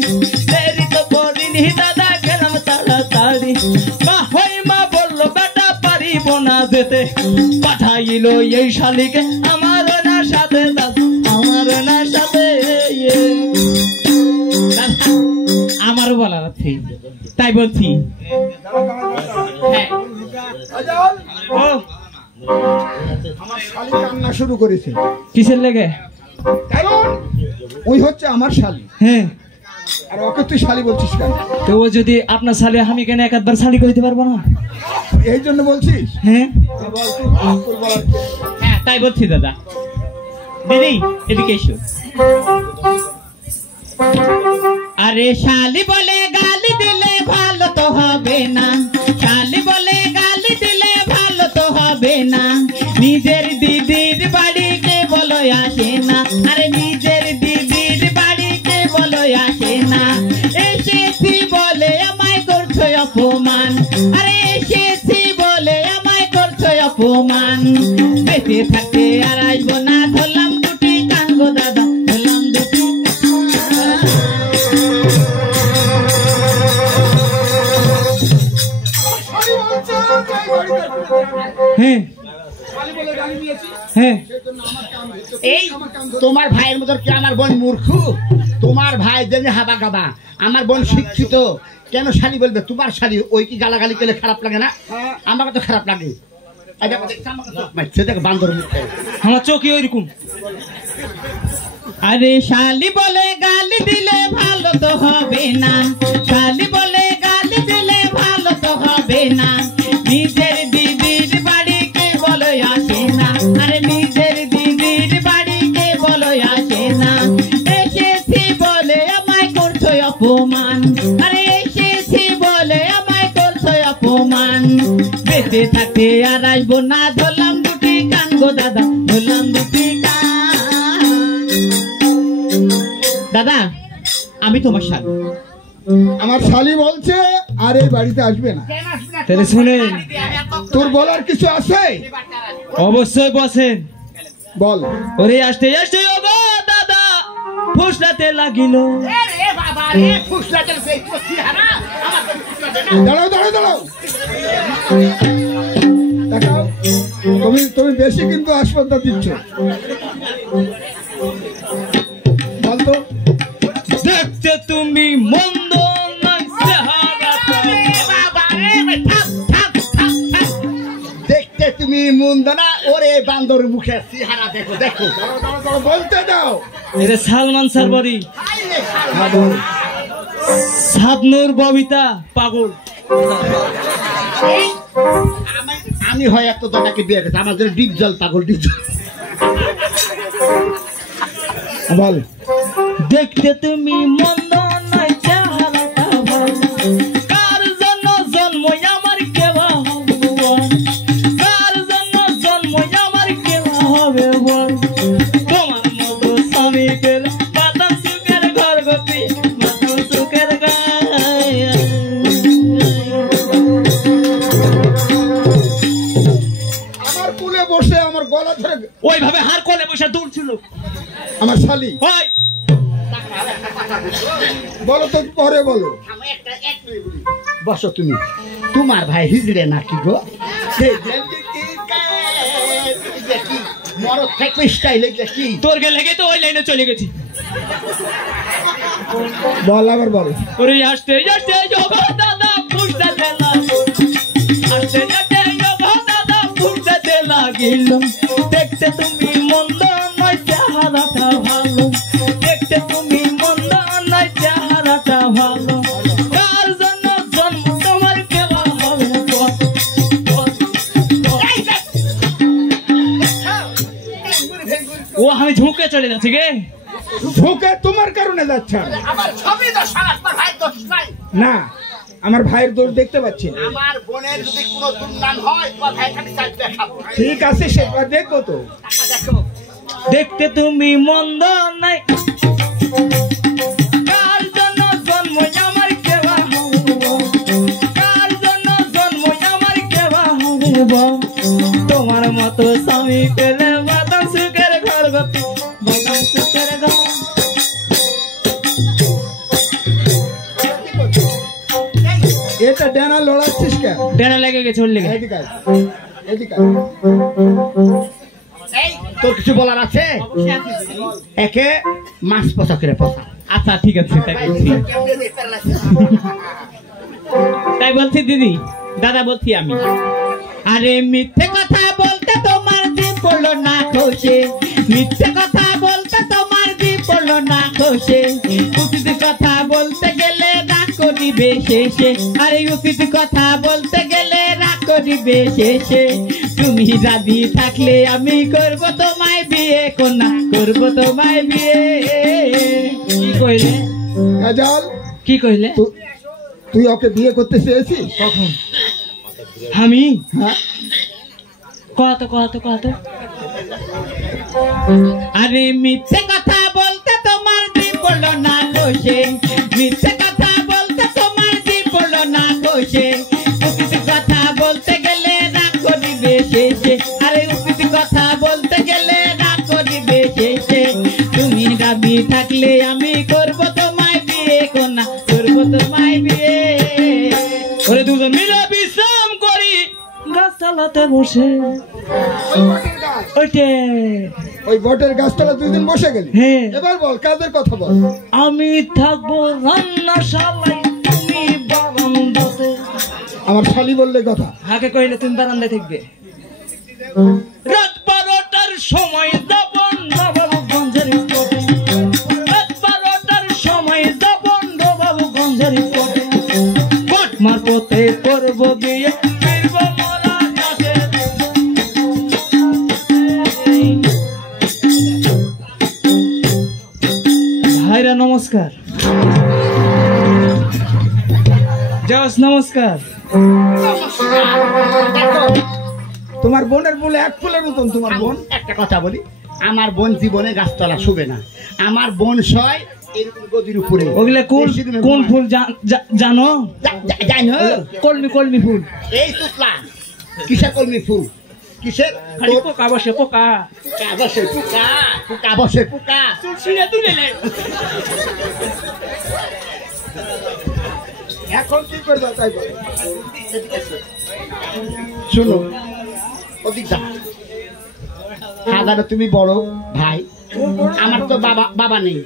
দেরি তো করিনি দাদা, গেলাম তাড়াতাড়ি। মা হই মা বললো বেটা পারিব না যেতে। পাঠাইল এই শালিকে আমার না সাথে দাদা, আমার না সাথে। তাই বলছি। হ্যাঁ। ও আমার শালি কান্না শুরু করেছে। কিসের লেগে? কারণ ওই হচ্ছে আমার শালি। হ্যাঁ, আর ওকে তুই শালি বলছিস কেন? তো ও যদি আপনার শালি, আমি কেন একবার শালি কইতে পারবো না? এই জন্য বলছিস? হ্যাঁ বল তুই, তোর বলার কি? হ্যাঁ, তাই বলছি দাদা। দিদি এদিকে এসো। আরে শালি বলে গালি দিলে ভালো তো হবে না, শালি বলে গালি দিলে ভালো তো হবে না, নিজের দিদির বাড়িকে বলো আসে না, আরে নিজের দিদির বাড়িকে বলো আসে না, এসেছি বলে আমায় করছো অপমান, আরে এসেছি বলে আমায় করছো অপমান, বেঁচে থাকতে আর আসবো না, ধরলাম দুটি কান গো দাদা, ধরলাম দুটি। শালি বলছে যে এই বাড়িতে হ্যাঁ শালি বলে গালি দিয়েছি, হ্যাঁ, সেই জন্য আমার কাম হচ্ছে। এই তোমার ভাইয়ের মতো কি আমার বোন মূর্খ? তোমার ভাই যেন হাবা গাবা, আমার বোন শিক্ষিত, কেন শালি বলবে? তোমার শালি ওই কি গালাগালি করলে খারাপ লাগে না? আমাকে তো খারাপ লাগে। এই দেখো, দেখছো আমাকে চোখ মারছে, দেখো বান্দর মুখে। আমার চোখই ওইরকম। আরে শালি বলে গালি দিলে ভালো তো হবে না, শালি বলে গালি দিলে ভালো তো হবে না, নিজের দিদির বাড়িকে বলো আসে না, আরে নিজের দিদির বাড়িকে বলো আসে না, এসেছি বলে আমায় করছো অপমান, আরে এসেছি বলে আমায় করছো অপমান, বেঁচে থাকতে আর আসবো না, ধরলাম দুটি কান গো দাদা, ধরলাম দুটি কান। দাদা আমি তোমার সাথে। আমার শালি বলছে আর এই বাড়িতে আসবে না। তাহলে শুনেন, তোর বলার কিছু আছে? অবশ্যই বসেন। বল। ওরে আসতে আসতে ওগো দাদা ফুসলাতে লাগিল। দাঁড়াও দাঁড়াও দাঁড়াও, দেখাও, তুমি বেশি কিন্তু হাসপাতাল দিচ্ছ। বলতো, দেখতে তুমি মন্দ নয়, চেহারাটা। দেখতে তুমি মন্দ না, ওরে বান্দর মুখে চেহারা দেখো, দেখো। বলতে দাও। এরে সালমান সারবারি, সাবনুর ববিতা পাগল। আমি হয় এত দাদাকে বিয়ে করেছি, আমার জন্য ডিপ জল পাগল, ডিপ জল। বল। দেখতে তুমি মন্দ নয়, চেহারাটা ভালো, কার জন্য জন্ম আমার কেবা হবে বল, কার জন্য জন্ম আমার কেবা হবে বল, তোমার মতো স্বামী পেল বাতাম সুখের ঘর গতি, বাতাম সুখের গায়ে। আমার কুলে বসে আমার গলা ধরে ওইভাবে হার কোলে বসে দূর ছিল আমার শালি। ওই বলো তো, পরে বলো। বসো তুমি। তোমার ভাই হিজড়ে নাকি গো? মরদ থাকবে স্টাইল কি? তোর গে লেগে তো ওই লাইনে চলে গেছি। বল, আবার বল। ওরে আসতে আসতে যোগা দাদা ফুসতে লাগিল, আসতে আসতে যোগা দাদা ফুসতে লাগিল, দেখতে তুমি মন্দ নয়, চেহারাটা ভালো, দেখতে তুমি মন্দ নয়, চেহারাটা ভালো, কার জন্য জন্ম তোমার কেবা হবে বল, বল, বল। ও আমি ঝুঁকে চলে যাচ্ছি গে। ঝোঁকে তোমার কারণে যাচ্ছে। আমার ছবি তো সারা ভাই তো নাই। না, আমার ভাইয়ের দোষ দেখতে পাচ্ছি না। আমার বোনের যদি কোনো দুর্নাম হয়, তোমার ভাই খালি চাল দেখাবো। ঠিক আছে, সেটা দেখবো তো। দেখো, দেখতে তুমি মন্দ নাই, কার জন্য জন্ম আমার কেবা হব, কার জন্য জন্ম আমার কেবা হব, তোমার মতো স্বামী পেলে বাতাম সুখের ঘর গতি, বাতাম সুখের ঘর। এটা ডানা লড়াচ্ছিস কেন? ডেনা লেগে গেছে, ওর লেগে। এদিকে আয়, এদিকে আয়। এই তোর কিছু বলার আছে? একে মাছ পোষা করে পোষা। আচ্ছা ঠিক আছে, তাই করছি। তাই বলছি দিদি, দাদা বলছি আমি। আরে মিথ্যে কথা বলতে তোমার দিন পড়লো না খোসে, মিথ্যে কথা বলতে তোমার দিন পড়লো না খোসে, উচিত কথা বলতে গেলে রাগ করিবে শেষে, আরে উচিত কথা বলতে গেলে রাগ করিবে শেষে। তুমি রাজি থাকলে আমি করব তোমায় বিয়ে, কন্যা করব তোমায় বিয়ে। কি কইলে? কাজল, কি কইলে? তুই ওকে বিয়ে করতে চেয়েছিস? কখন? আমি? হ্যাঁ। কত কত কত? আরে মিথ্যে কথা বলতে তোমার দিন পড়লো না খোসে, মিথ্যে কথা বলতে তোমার দিন পড়লো না খোসে, উচিত কথা বলতে গেলে রাগ করিবে শেষে, আরে উচিত কথা বলতে গেলে রাগ করিবে শেষে। তুমি রাজি থাকলে আমি করব তোমায় বিয়ে, কন্যা করব তোমায় বিয়ে। ওরে দুজন মিলে বিশ্রাম করি গাছতলাতে বসে। ওইটে ওই বটের গাছতলা দুদিন বসে গেলি? হ্যাঁ। এবার বল কাজের কথা বল। আমি থাকবো রান্নাশালায়, তুমি বারান্দাতে। আমার শালি বললে কথা। আগে কইলে তুমি বারান্দায় থাকবে। রাত 12টার সময় যাব নবাবগঞ্জের কোটে, রাত 12টার সময় যাব নবাবগঞ্জের কোটে, কোট মারপথে করব বিয়ে, ফিরব মরা ঘাটে। ভাইরা নমস্কার, জস নমস্কার। তোমার বোনের বলে এক ফুলের মতন তোমার বোন। একটা কথা বলি, আমার বোন জীবনে গাছতলা শুবে না, আমার বোন শয় এরকম গদির উপরে। ওগুলা কোন বেশি দিনে কোন ঘুমায়। ফুল জানো? জানি না। কলমি কলমি ফুল। এই তুতলা কিসের কলমি ফুল? কিসের? খালি পোকা বসে পোকা। পোকা বসে পোকা, পোকা বসে পোকা। শুনে তুলে এখন কি করবা তাই বল। শুনো, ওদিক যা। হাজারো তুমি বড় ভাই, আমার তো বাবা নেই,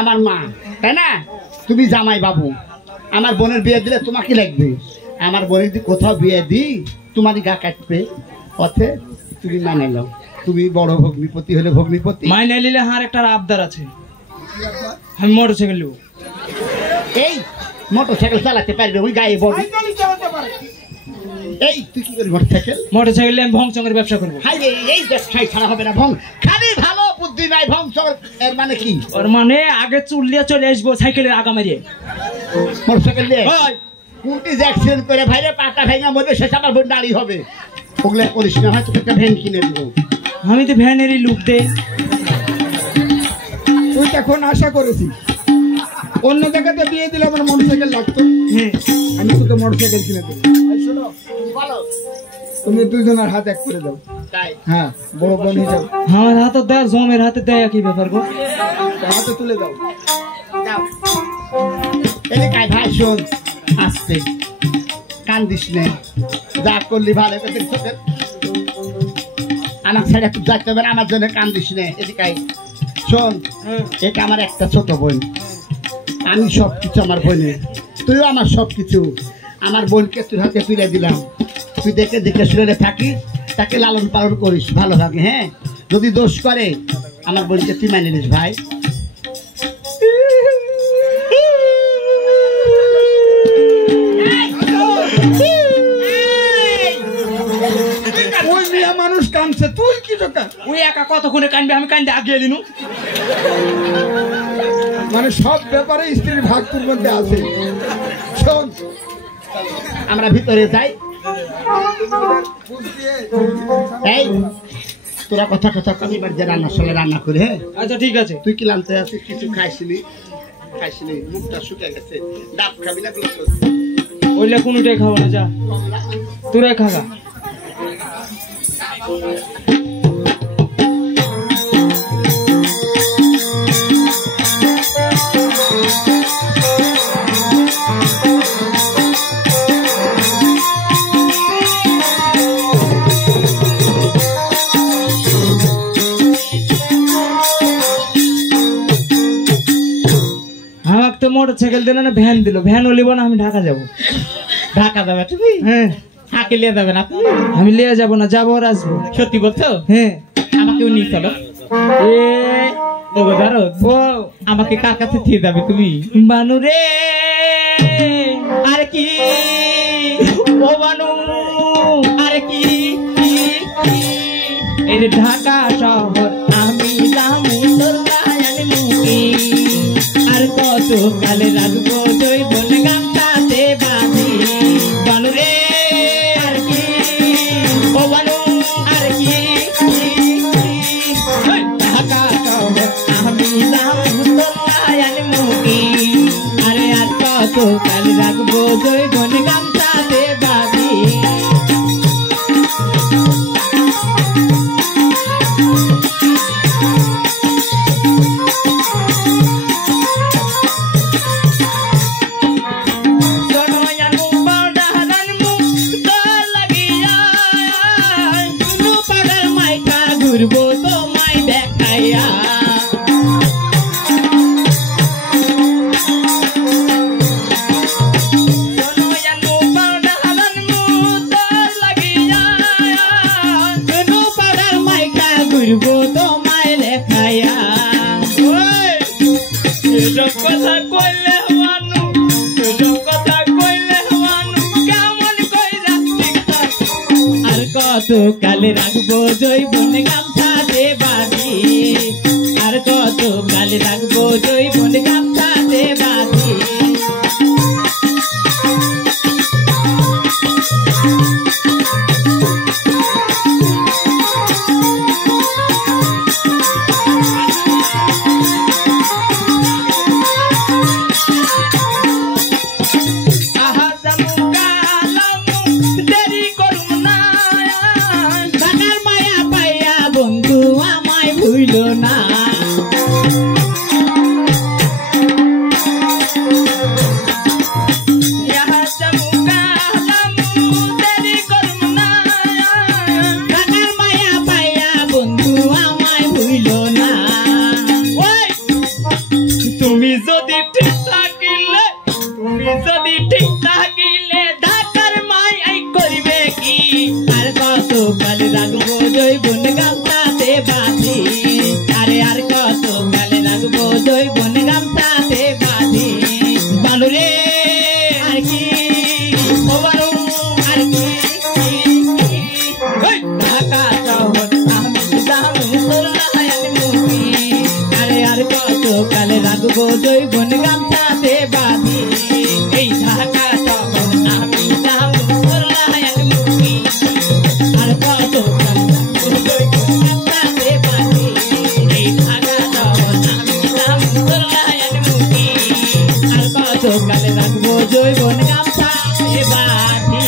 আমার মা, তাই না? তুমি জামাই বাবু, আমার বোনের বিয়ে দিলে তোমার কি লাগবে? আমার বোনের যদি কোথাও বিয়ে দিই তোমারই গা কাটবে, পথে তুমি মানে নাও। তুমি বড় ভগ্নিপতি হলে ভগ্নিপতি। মাইনে নিলে হার একটা আবদার আছে, আমি মোটরসাইকেল নেবো। এই মোটরসাইকেল চালাতে পারবে ওই গায়ে বড়? এই তুই কি করবি মোটরসাইকেল? মোটরসাইকেল নিয়ে আমি ভংচঙের ব্যবসা করবো। হাই রে, এই ব্যবসায় ছাড়া হবে না। ভং খালি ভালো বুদ্ধি নাই, ভং চল। এর মানে কি? ওর মানে আগে চুলিয়ে চলে আসবো সাইকেলের আগা মারিয়ে। মোটরসাইকেল দিয়ে ওই, কুটি যে অ্যাক্সিডেন্ট করে ভাইরে পাটা ভেঙে মরবে, সে আমার বোন দাঁড়িয়ে হবে। ওগুলো করিস না, হয়তো একটা ভ্যান কিনে দেবো। আমি তো ভ্যানেরই লুক দে। তুই এখন আশা করেছিস অন্য জায়গাতে বিয়ে দিলে আমার মোটরসাইকেল লাগতো, হ্যাঁ, আমি তোকে মোটরসাইকেল কিনে দেবো। এই শোনো, বলো তুমি দুজনের হাত এক করে দাও। তাই হ্যাঁ, বড় বোন হিসাবে আমার হাতে দেয়, জমের হাতে দেয়, কি ব্যাপার গো? হাতে তুলে দাও। দাও। এদিকে আয় ভাই, শোন আসতে কান্দিস নে, যা করলি ভালো করে চোখে আমার ছেড়ে তুই যাইতে হবে না, আমার জন্য কান্দিস নে। এদিকে আয়, শোন, এটা আমার একটা ছোট বোন, আমি সব কিছু আমার বোনের, তুইও আমার সব কিছু। আমার বোনকে তুই হাতে তুলে দিলাম, তুই দেখে দেখে শুনে থাকিস, তাকে লালন পালন করিস ভালোভাবে। হ্যাঁ, যদি দোষ করে আমার বোনকে তুই মেনে নিস ভাই। ওই মেয়ে মানুষ কাঁদছে, তুই কি টাকা? ওই একা কতক্ষণে কানবে, আমি কান্দে আগে এলিনু। মানে সব ব্যাপারে স্ত্রীর ভাগ তোর মধ্যে আছে। শোন, আমরা ভিতরে যাই। এই তোরা কথা কথা আমি বাড়িতে রান্নার সঙ্গে রান্না করি। হ্যাঁ, আচ্ছা ঠিক আছে। তুই কি লানতে আছিস? কিছু খাইছিলি? খাইছিলি, মুখটা শুকিয়ে গেছে, ডাব খাবি না? ওইলে কোনোটাই খাবো না, যা তোরাই খাগা। মোটর সাইকেল দিল না ভ্যান দিল, ভ্যান লিব না, আমি ঢাকা যাব। ঢাকা যাবে তুমি? হ্যাঁ। হাঁকে লিয়ে যাবেন আপনি? আমি লিয়ে যাব না, যাবো আর আসবো। সত্যি বলছো? হ্যাঁ। আমাকেও নিয়ে চলো। এ ও গো ধরো, ও আমাকে কার কাছে দিয়ে যাবে তুমি? বানু রে, আর কি ও বানু, আর কি এই যে ঢাকা শহর আমি যাবো তোর লায়ান মুখে, আর কত কালে রাখবো জৈবন গামছাতে বাঁধি। বানু রে, আর কি ও বানু, আর কি ঢাকা শহর আমি যাবো তোর লায়ান মুখে, আরে আর কত কালে রাখবো জৈবন গামছাতে বাঁধি। ঘুরবো তোমায় দেখাইয়া, ঘুরবো তোমায় দেখাইয়া। এসব কথা কইলে মানু, এসব কথা কইলে মানু কেমন কইরা ঠিকঠাক। আর কত কালে রাখবো জৈবন গামছাতে বাঁধি, আর কত কালে রাখবো জৈবন গামছাতে বাঁধি। আহা জানু কালামু দেরি করুম না, ঢাকার মায়া পাইয়া বন্ধু আমায় ভুইলো না। আহা জানু কালামু দেরি করুম না, ঢাকার মায়া পাইয়া বন্ধু আমায় ভুইলো না। ওই তুমি যদি ঠিক থাকিলে, তুমি যদি ঠিক থাকিলে ঢাকার মাই করিবে কি। আর কত কাল রাখবো জৈবন গামছাতে বাঁধি, আরে আর কত কাল রাখবো জৈবন গামছাতে বাঁধি। বানু রে, আর কি ও বানু, আর কি ঢাকা শহর আমি যাবো তোর লায়ান মুখে, আরে আর কত কাল রাখবো জৈবন গামছাতে বাঁধি। এই ঢাকা শহর আমি যাবো তোর লায়ান মুখে, আর কত কাল রাখবো জৈবন গামছাতে বাঁধি। এই ঢাকা শহর আমি যাবো তোর লায়ান মুখে, আর কত কাল রাখবো জৈবন গামছাতে বাঁধি।